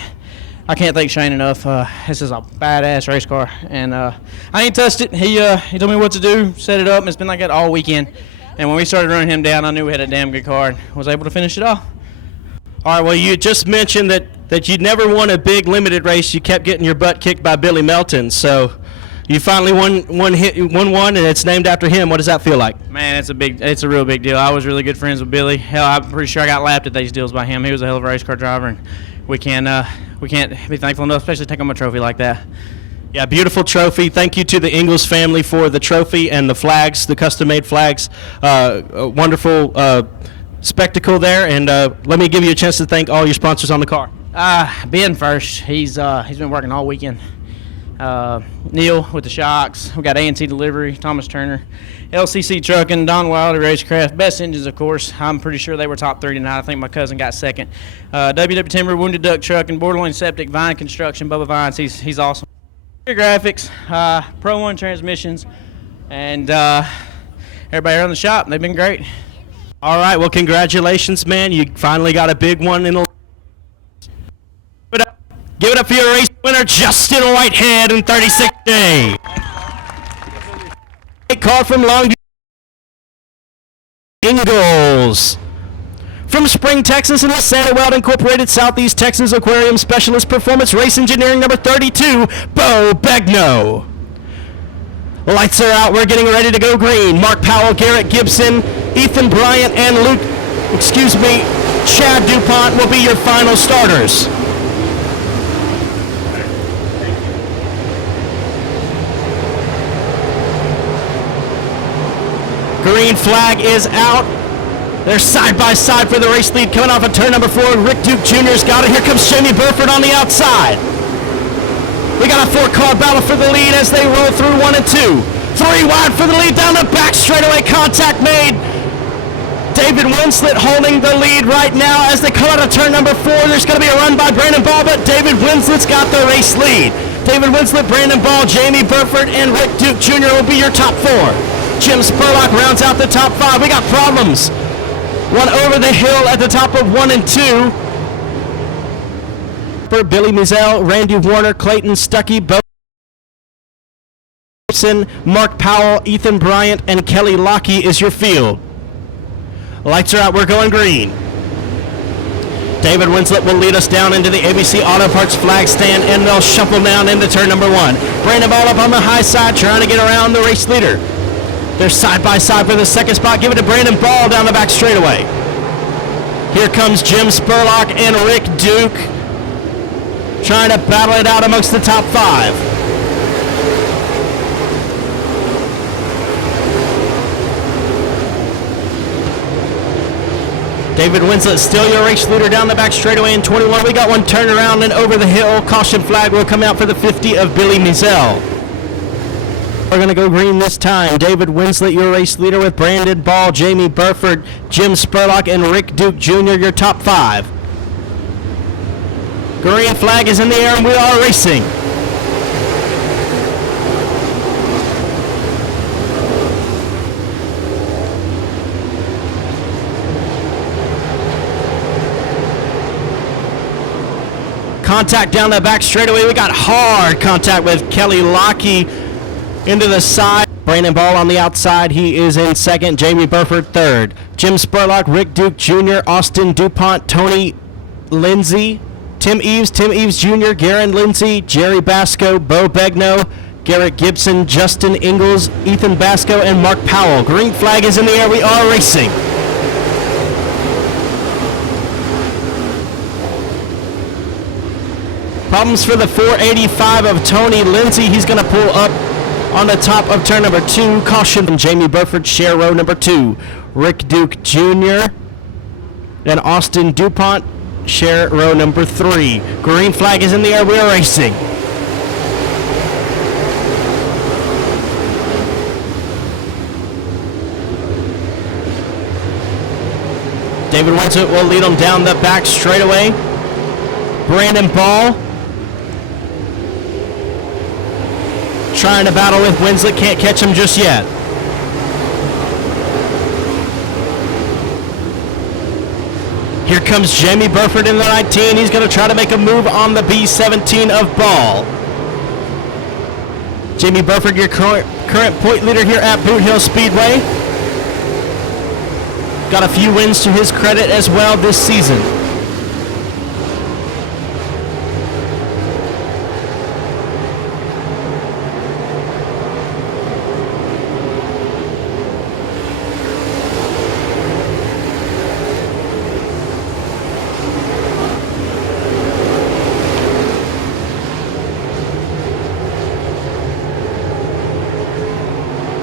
thank Shane enough. This is a badass race car, and I ain't touched it. He told me what to do, set it up, and it's been like that all weekend. And when we started running him down, I knew we had a damn good car and was able to finish it off. All right. Well, you just mentioned that you never won a big limited race. You kept getting your butt kicked by Billy Melton. So you finally won one, and it's named after him. What does that feel like? Man, it's a real big deal. I was really good friends with Billy. Hell, I'm pretty sure I got lapped at these deals by him. He was a hell of a race car driver, and we can't be thankful enough, especially to take home a trophy like that. Yeah, beautiful trophy. Thank you to the Ingalls family for the trophy and the flags, the custom-made flags. A wonderful spectacle there, and let me give you a chance to thank all your sponsors on the car. Ben first. He's been working all weekend. Neil with the shocks. We got A&T Delivery, Thomas Turner, LCC Trucking, Don Wilder Racecraft, Best Engines, of course. I'm pretty sure they were top 3 tonight. I think my cousin got second. WW Timber, Wounded Duck Trucking, Borderline Septic, Vine Construction, Bubba Vines. He's awesome. Graphics, Pro One Transmissions, and everybody around the shop. They've been great. All right, well, congratulations, man. You finally got a big one in the. Give it up for your race winner, Justin Whitehead in 36D. Car from Longview, Ingalls. From Spring, Texas, and the Santa Weld Incorporated Southeast Texas Aquarium Specialist Performance Race Engineering number 32, Bo Begno. Lights are out. We're getting ready to go green. Mark Powell, Garrett Gibson, Ethan Bryant, and Chad DuPont will be your final starters. Green flag is out. They're side by side for the race lead coming off of turn number 4. Rick Duke Jr.'s got it. Here comes Jamie Burford on the outside. We got a 4-car battle for the lead as they roll through 1 and 2. 3 wide for the lead down the back straightaway. Contact made. David Winslet holding the lead right now as they come out of turn number 4. There's going to be a run by Brandon Ball, but David Winslet's got the race lead. David Winslet, Brandon Ball, Jamie Burford, and Rick Duke Jr. will be your top 4. Jim Spurlock rounds out the top 5. We got problems. One over the hill at the top of 1 and 2. Billy Mizell, Randy Warner, Clayton Stuckey, Bo Gibson, Mark Powell, Ethan Bryant, and Kelly Lockey is your field. Lights are out. We're going green. David Winslet will lead us down into the ABC Auto Parts flag stand, and they'll shuffle down into turn number 1. Brandon Ball up on the high side trying to get around the race leader. They're side by side for the second spot. Give it to Brandon Ball down the back straightaway. Here comes Jim Spurlock and Rick Duke trying to battle it out amongst the top 5. David Winslet still your race leader down the back straightaway in 21. We got one turned around and over the hill. Caution flag will come out for the 50 of Billy Mizell. We're going to go green this time. David Winslet, your race leader with Brandon Ball, Jamie Burford, Jim Spurlock, and Rick Duke Jr., your top 5. Green flag is in the air and we are racing. Contact down the back straightaway. We got hard contact with Kelly Lockey into the side. Brandon Ball on the outside. He is in second. Jamie Burford third. Jim Spurlock, Rick Duke Jr., Austin DuPont, Tony Lindsay, Tim Eves Jr., Garen Lindsay, Jerry Basco, Bo Begno, Garrett Gibson, Justin Ingalls, Ethan Basco, and Mark Powell. Green flag is in the air. We are racing. Problems for the 485 of Tony Lindsay. He's going to pull up on the top of turn number 2. Caution from Jamie Burford, share row number 2. Rick Duke Jr. and Austin DuPont share row number 3. Green flag is in the air. We are racing. David Winslet will lead them down the back straightaway. Brandon Ball trying to battle with Winslet. Can't catch him just yet. Here comes Jamie Burford in the 19. He's going to try to make a move on the B17 of Ball. Jamie Burford, your current point leader here at Boothill Speedway. Got a few wins to his credit as well this season.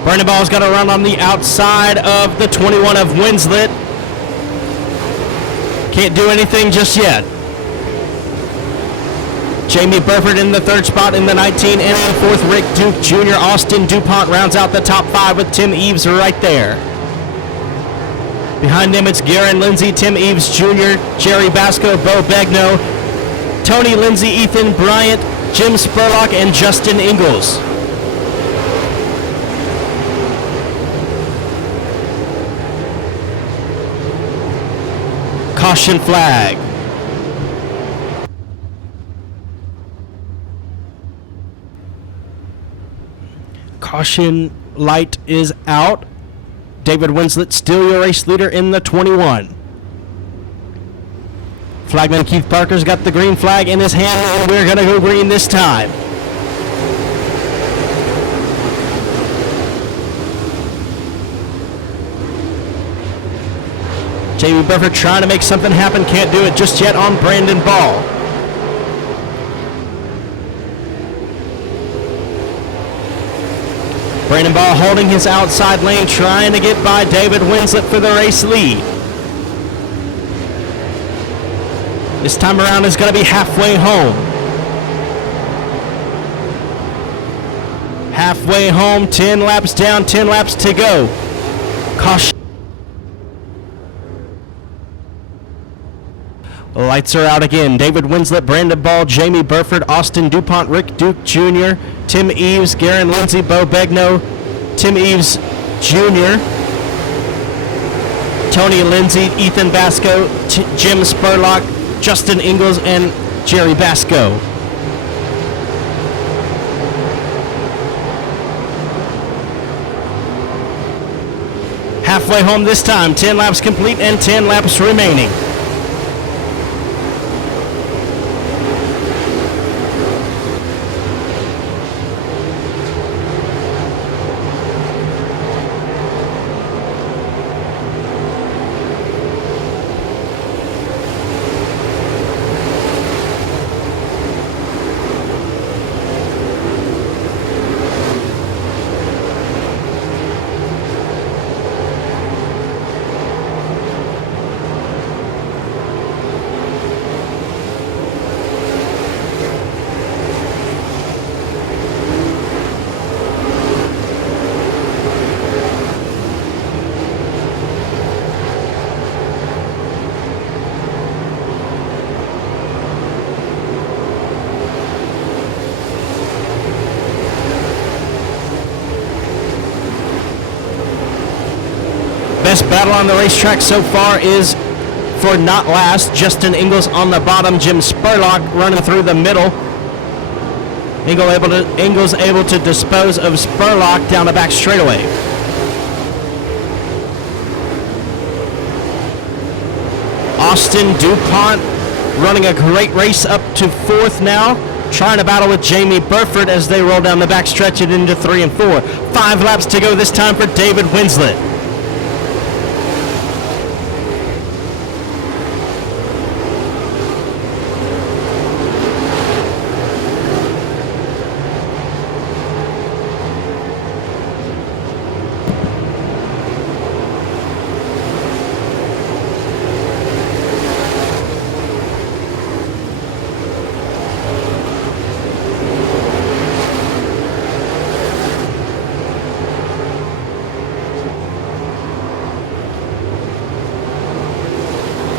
Brandon Ball's got to run on the outside of the 21 of Winslet. Can't do anything just yet. Jamie Burford in the 3rd spot in the 19, and in the 4th, Rick Duke Jr. Austin DuPont rounds out the top 5 with Tim Eves right there. Behind him, it's Garen Lindsay, Tim Eves Jr., Jerry Basco, Bo Begno, Tony Lindsay, Ethan Bryant, Jim Spurlock, and Justin Ingalls. Caution flag. Caution light is out. David Winslet still your race leader in the 21. Flagman Keith Parker's got the green flag in his hand, and we're going to go green this time. Jamie Burford trying to make something happen. Can't do it just yet on Brandon Ball. Brandon Ball holding his outside lane, trying to get by David Winslet for the race lead. This time around is going to be halfway home. Halfway home, 10 laps down, 10 laps to go. Caution. Lights are out again. David Winslet, Brandon Ball, Jamie Burford, Austin DuPont, Rick Duke Jr., Tim Eves, Garen Lindsay, Bo Begno, Tim Eves Jr., Tony Lindsay, Ethan Basco, Jim Spurlock, Justin Ingalls, and Jerry Basco. Halfway home this time. 10 laps complete and 10 laps remaining. Best battle on the racetrack so far is for not last. Justin Ingalls on the bottom, Jim Spurlock running through the middle. Ingalls able to dispose of Spurlock down the back straightaway. Austin DuPont running a great race up to 4th now, trying to battle with Jamie Burford as they roll down the back stretch it into 3 and 4. 5 laps to go this time for David Winslet.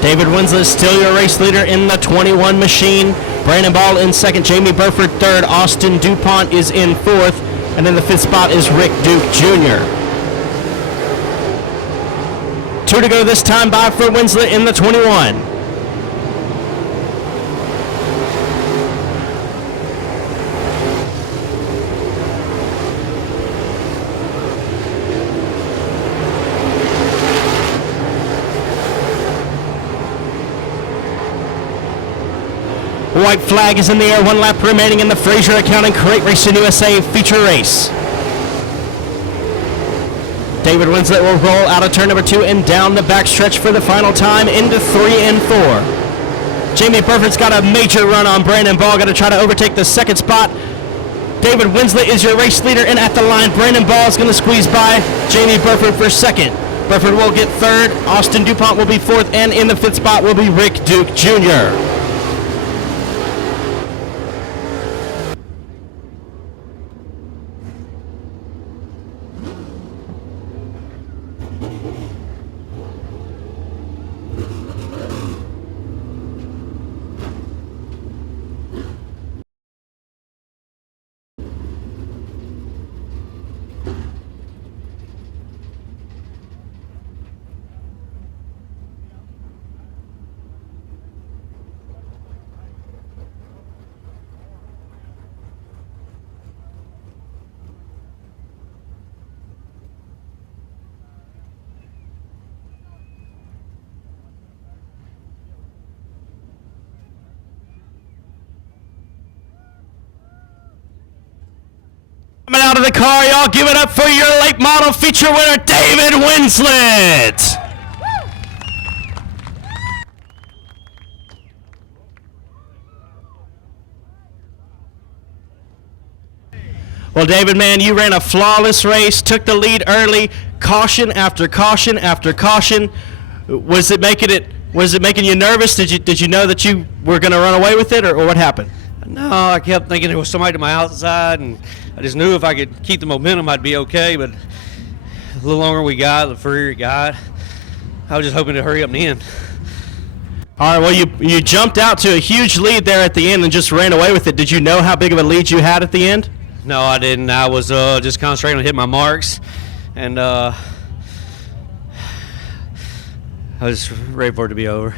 David Winslet is still your race leader in the 21 machine. Brandon Ball in second, Jamie Burford third, Austin DuPont is in fourth, and in the fifth spot is Rick Duke Jr. 2 to go this time by for Winslet in the 21. White flag is in the air, 1 lap remaining in the Fraser Accounting Crate Racing USA feature race. David Winslet will roll out of turn number 2 and down the backstretch for the final time into 3 and 4. Jamie Burford's got a major run on Brandon Ball, got to try to overtake the second spot. David Winslet is your race leader, and at the line, Brandon Ball is going to squeeze by Jamie Burford for second. Burford will get third, Austin DuPont will be fourth, and in the fifth spot will be Rick Duke Jr. Coming out of the car, y'all give it up for your late model feature winner, David Winslet. Well, David, man, you ran a flawless race, took the lead early, caution after caution after caution. Was it making you nervous? Did you know that you were going to run away with it, or what happened? No, I kept thinking there was somebody to my outside, and I just knew if I could keep the momentum, I'd be okay. But the little longer we got, the freer it got. I was just hoping to hurry up in the end. All right, well, you jumped out to a huge lead there at the end and just ran away with it. Did you know how big of a lead you had at the end? No, I didn't. I was just concentrating on hitting my marks, and I was ready for it to be over.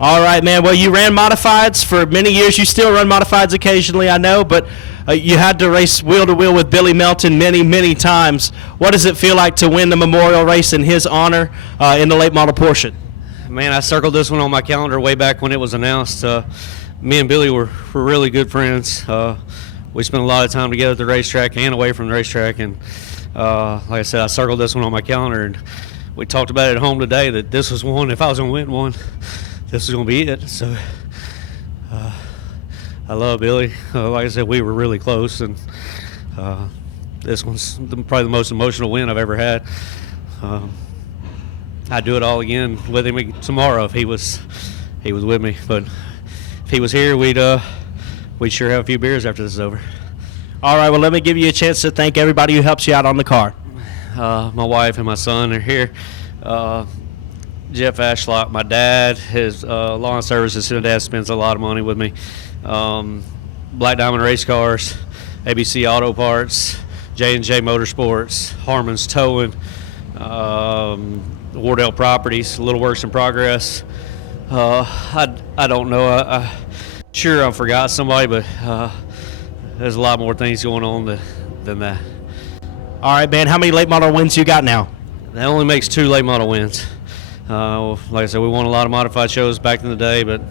All right, man. Well, you ran modifieds for many years. You still run modifieds occasionally, I know, but you had to race wheel-to-wheel with Billy Melton many, many times. What does it feel like to win the memorial race in his honor in the late model portion? Man, I circled this one on my calendar way back when it was announced. Me and Billy were really good friends. We spent a lot of time together at the racetrack and away from the racetrack, and like I said, I circled this one on my calendar, and we talked about it at home today that this was one, if I was going to win one, this was going to be it. So I love Billy. Like I said, we were really close, and this one's probably the most emotional win I've ever had. I'd do it all again with him tomorrow if he was with me. But if he was here, we'd sure have a few beers after this is over. All right, well, let me give you a chance to thank everybody who helps you out on the car. My wife and my son are here. Jeff Ashlock, my dad, his lawn services, his dad spends a lot of money with me. Black Diamond Race Cars, ABC Auto Parts, J&J Motorsports, Harmon's Towing, Wardell Properties, Little Works in Progress. I don't know. Sure, I forgot somebody, but there's a lot more things going on than that. All right, man, how many late model wins you got now? That only makes 2 late model wins. Like I said, we won a lot of modified shows back in the day, but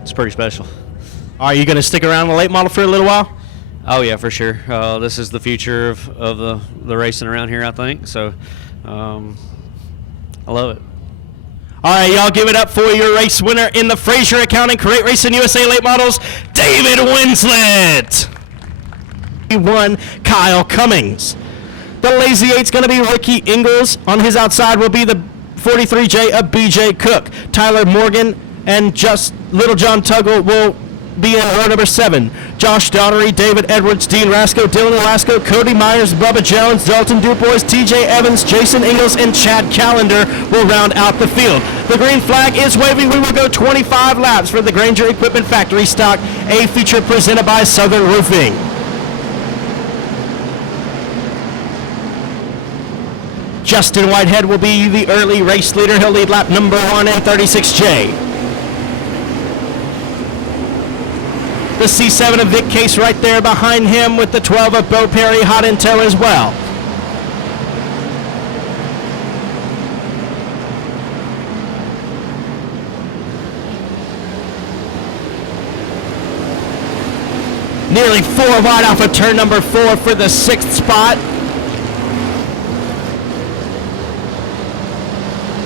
it's pretty special. Are you going to stick around in the late model for a little while? Oh, yeah, for sure. This is the future of the racing around here, I think. So I love it. All right, y'all give it up for your race winner in the Fraser Accounting Crate Racing USA Late Models, David Winslet. He won Kyle Cummings. The Lazy 8's going to be Ricky Ingalls. On his outside will be the 43J of BJ Cook. Tyler Morgan and just Little John Tuggle will be in row number 7. Josh Daughtery, David Edwards, Dean Rasco, Dylan Lasco, Cody Myers, Bubba Jones, Dalton Dubois, TJ Evans, Jason Ingles, and Chad Callender will round out the field. The green flag is waving. We will go 25 laps for the Granger Equipment Factory Stock A feature presented by Southern Roofing. Justin Whitehead will be the early race leader. He'll lead lap number 1 and 36J. The C7 of Vic Case right there behind him with the 12 of Bo Perry hot in tow as well. Nearly 4 wide off of turn number 4 for the 6th spot.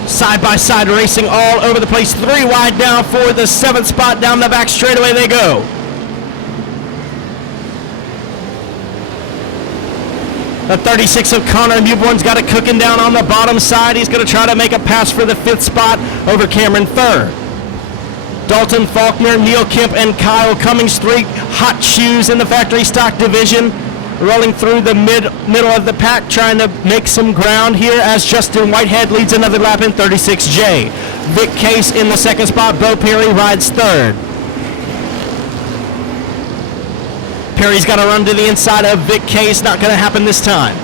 Side-by-side racing all over the place. 3 wide now for the 7th spot. Down the back straightaway they go. The 36 of Connor Mewborn's got it cooking down on the bottom side. He's going to try to make a pass for the 5th spot over Cameron Furr. Dalton Faulkner, Neil Kemp, and Kyle Cummings, 3 hot shoes in the factory stock division, rolling through the middle of the pack, trying to make some ground here as Justin Whitehead leads another lap in 36J. Vic Case in the 2nd spot. Bo Perry rides 3rd. Perry's got to run to the inside of Vic Case. Not going to happen this time.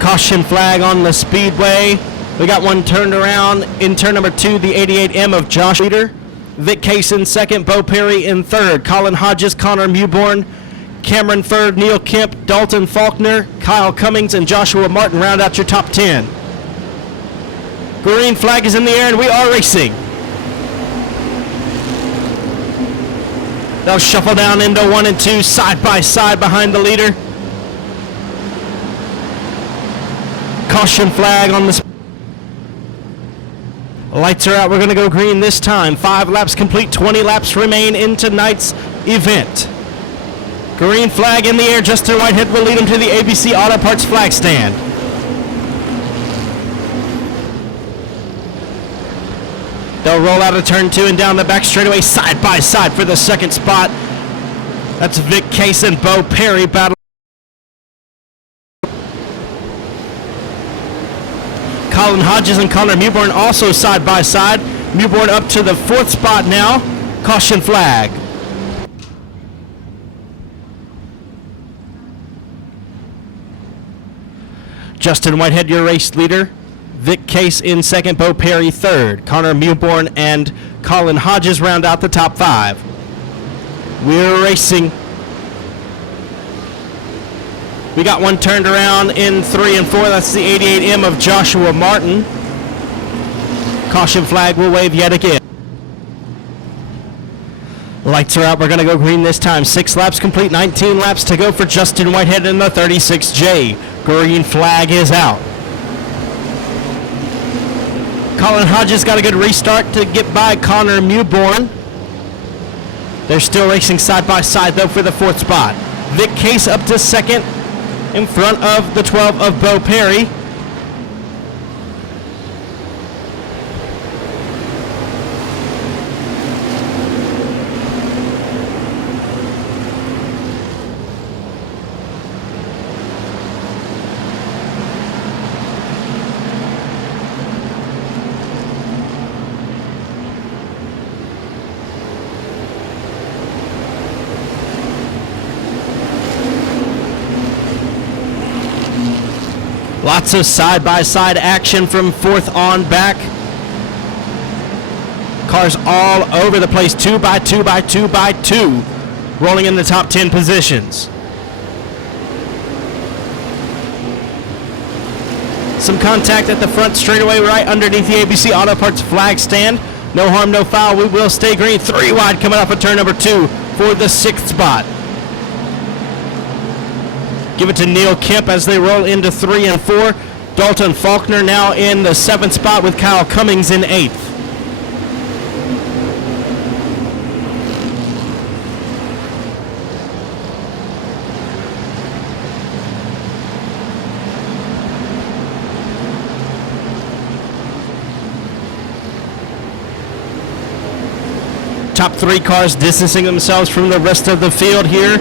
Caution flag on the speedway. We got one turned around in turn number 2, the 88M of Josh Leader. Vic Case in 2nd, Bo Perry in 3rd. Colin Hodges, Connor Mewborn, Cameron Furr, Neil Kemp, Dalton Faulkner, Kyle Cummings, and Joshua Martin round out your top 10. Green flag is in the air and we are racing. They'll shuffle down into 1 and 2 side by side behind the leader. Caution flag on the lights are out. We're going to go green this time. 5 laps complete. 20 laps remain in tonight's event. Green flag in the air. Justin Whitehead will lead him to the ABC Auto Parts flag stand. They'll roll out of turn 2 and down the back straightaway side by side for the 2nd spot. That's Vic Case and Bo Perry battle. Colin Hodges and Connor Mewborn also side by side. Mewborn up to the 4th spot now. Caution flag. Justin Whitehead, your race leader. Vic Case in 2nd, Bo Perry 3rd. Connor Mewborn and Colin Hodges round out the top 5. We're racing. We got one turned around in 3 and 4. That's the 88M of Joshua Martin. Caution flag will wave yet again. Lights are out. We're going to go green this time. 6 laps complete. 19 laps to go for Justin Whitehead in the 36J. Green flag is out. Colin Hodges got a good restart to get by Connor Mewborn. They're still racing side by side though for the 4th spot. Vic Case up to 2nd. In front of the 12 of Bo Perry. Lots of side-by-side action from 4th on back. Cars all over the place, 2 by 2 by 2 by 2, rolling in the top 10 positions. Some contact at the front straightaway right underneath the ABC Auto Parts flag stand. No harm, no foul. We will stay green. 3 wide coming off of turn number 2 for the 6th spot. Give it to Neil Kemp as they roll into 3 and 4. Dalton Faulkner now in the 7th spot with Kyle Cummings in 8th. Top 3 cars distancing themselves from the rest of the field here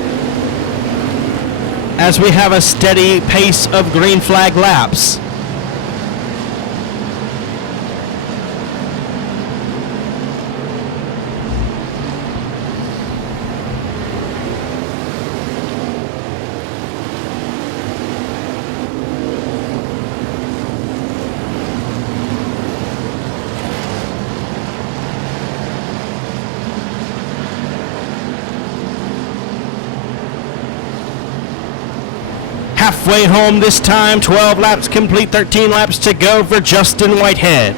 as we have a steady pace of green flag laps. Halfway home this time, 12 laps complete, 13 laps to go for Justin Whitehead.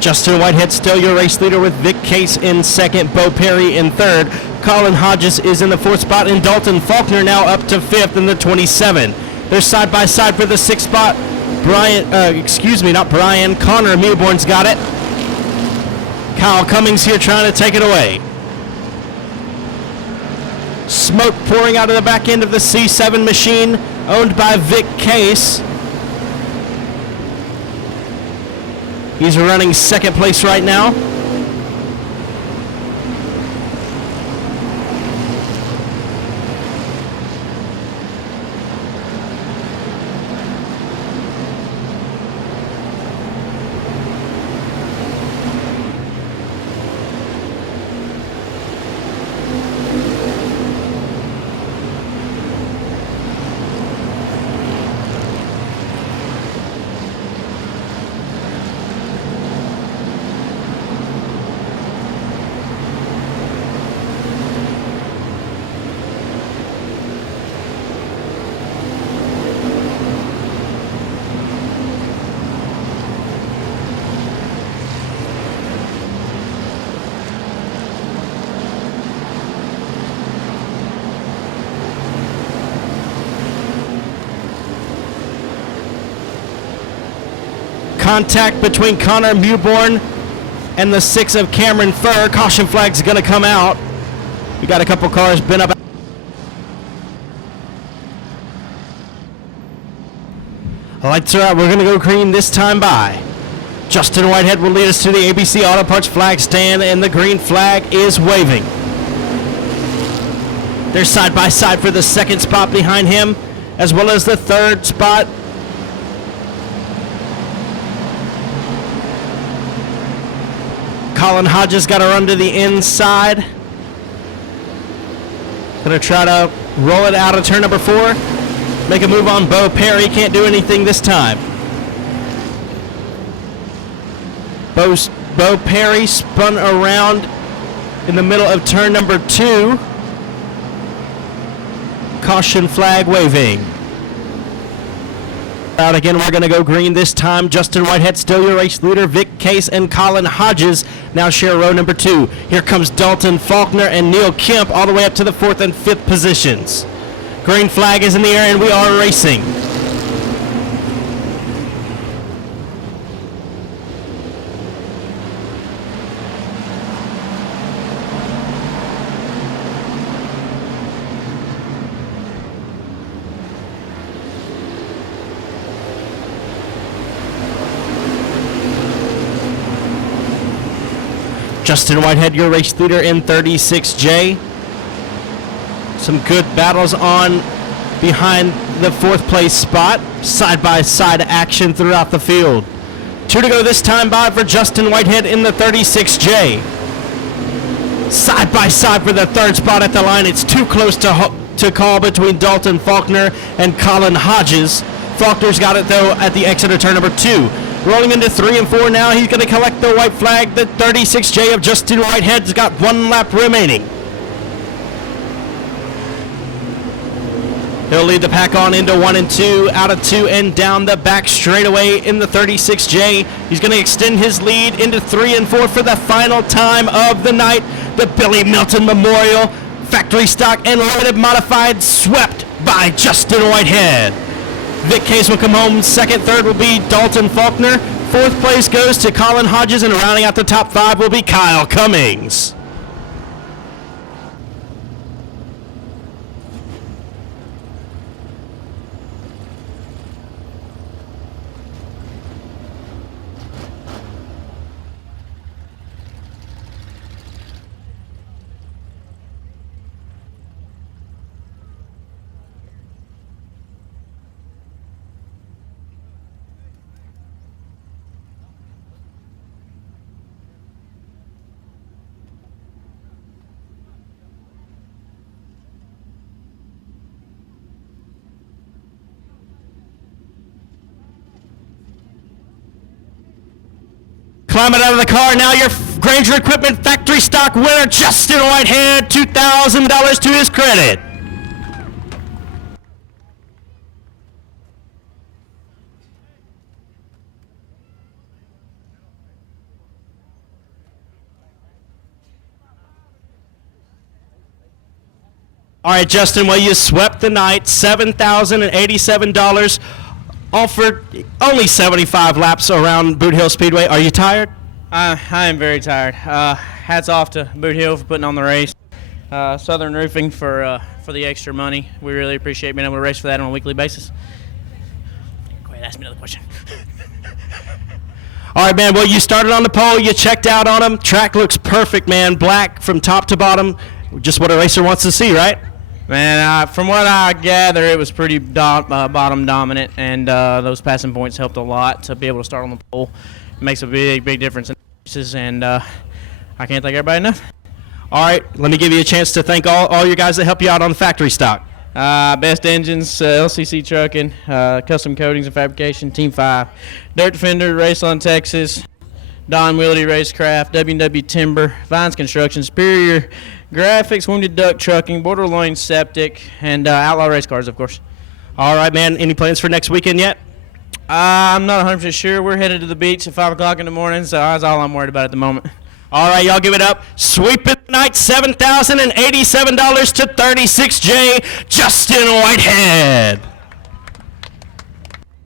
Justin Whitehead still your race leader with Vic Case in second, Bo Perry in third. Colin Hodges is in the fourth spot, and Dalton Faulkner now up to fifth in the 27. They're side by side for the sixth spot. Connor Mewborn's got it. Kyle Cummings here trying to take it away. Smoke pouring out of the back end of the C7 machine owned by Vic Case. He's running second place right now. Contact between Connor Mewborn and the 6 of Cameron Furr. Caution flag's going to come out. We got a couple cars been up. Lights are out. We're going to go green this time by. Justin Whitehead will lead us to the ABC Auto Parts flag stand, and the green flag is waving. They're side by side for the second spot behind him, as well as the third spot. Colin Hodges got to run to the inside. Gonna try to roll it out of turn number 4. Make a move on Bo Perry. Can't do anything this time. Bo Perry spun around in the middle of turn number 2. Caution flag waving. Out again, we're going to go green this time. Justin Whitehead still your race leader. Vic Case and Colin Hodges now share row number 2. Here comes Dalton Faulkner and Neil Kemp all the way up to the 4th and 5th positions. Green flag is in the air and we are racing. Justin Whitehead, your race leader in 36J. Some good battles on behind the 4th place spot. Side-by-side action throughout the field. 2 to go this time by for Justin Whitehead in the 36J. Side-by-side for the 3rd spot at the line. It's too close to call between Dalton Faulkner and Colin Hodges. Faulkner's got it, though, at the exit of turn number 2. Rolling into 3 and 4 now. He's going to collect the white flag. The 36J of Justin Whitehead's got 1 lap remaining. He'll lead the pack on into 1 and 2, out of 2 and down the back straightaway in the 36J. He's going to extend his lead into 3 and 4 for the final time of the night. The Billy Melton Memorial Factory Stock and Limited Modified swept by Justin Whitehead. Vic Case will come home second. Third will be Dalton Faulkner. Fourth place goes to Colin Hodges, and rounding out the top 5 will be Kyle Cummings. Climbing out of the car now, your Granger Equipment Factory Stock winner, Justin Whitehead, $2,000 to his credit. All right, Justin, well, you swept the night, $7,087. Offered only 75 laps around Boothill Speedway. Are you tired? I am very tired. Hats off to Boothill for putting on the race. Southern Roofing for the extra money. We really appreciate being able to race for that on a weekly basis. Go ahead, ask me another question. All right, man. Well, you started on the pole. You checked out on him. Track looks perfect, man. Black from top to bottom. Just what a racer wants to see, right? Man, from what I gather, it was pretty bottom dominant, and those passing points helped a lot to be able to start on the pole. It makes a big difference in races, and I can't thank everybody enough. All right, let me give you a chance to thank all your guys that help you out on the factory stock. Best Engines, LCC Trucking, Custom Coatings and Fabrication, Team 5, Dirt Defender, Raceland, Texas, Don Wildy Racecraft, W&W Timber, Vines Construction, Superior Graphics, Wounded Duck Trucking, Borderline Septic, and Outlaw Race Cars, of course. All right, man. Any plans for next weekend yet? I'm not 100% sure. We're headed to the beach at 5 o'clock in the morning, so that's all I'm worried about at the moment. All right, y'all give it up. Sweep it tonight, $7,087 to 36J, Justin Whitehead.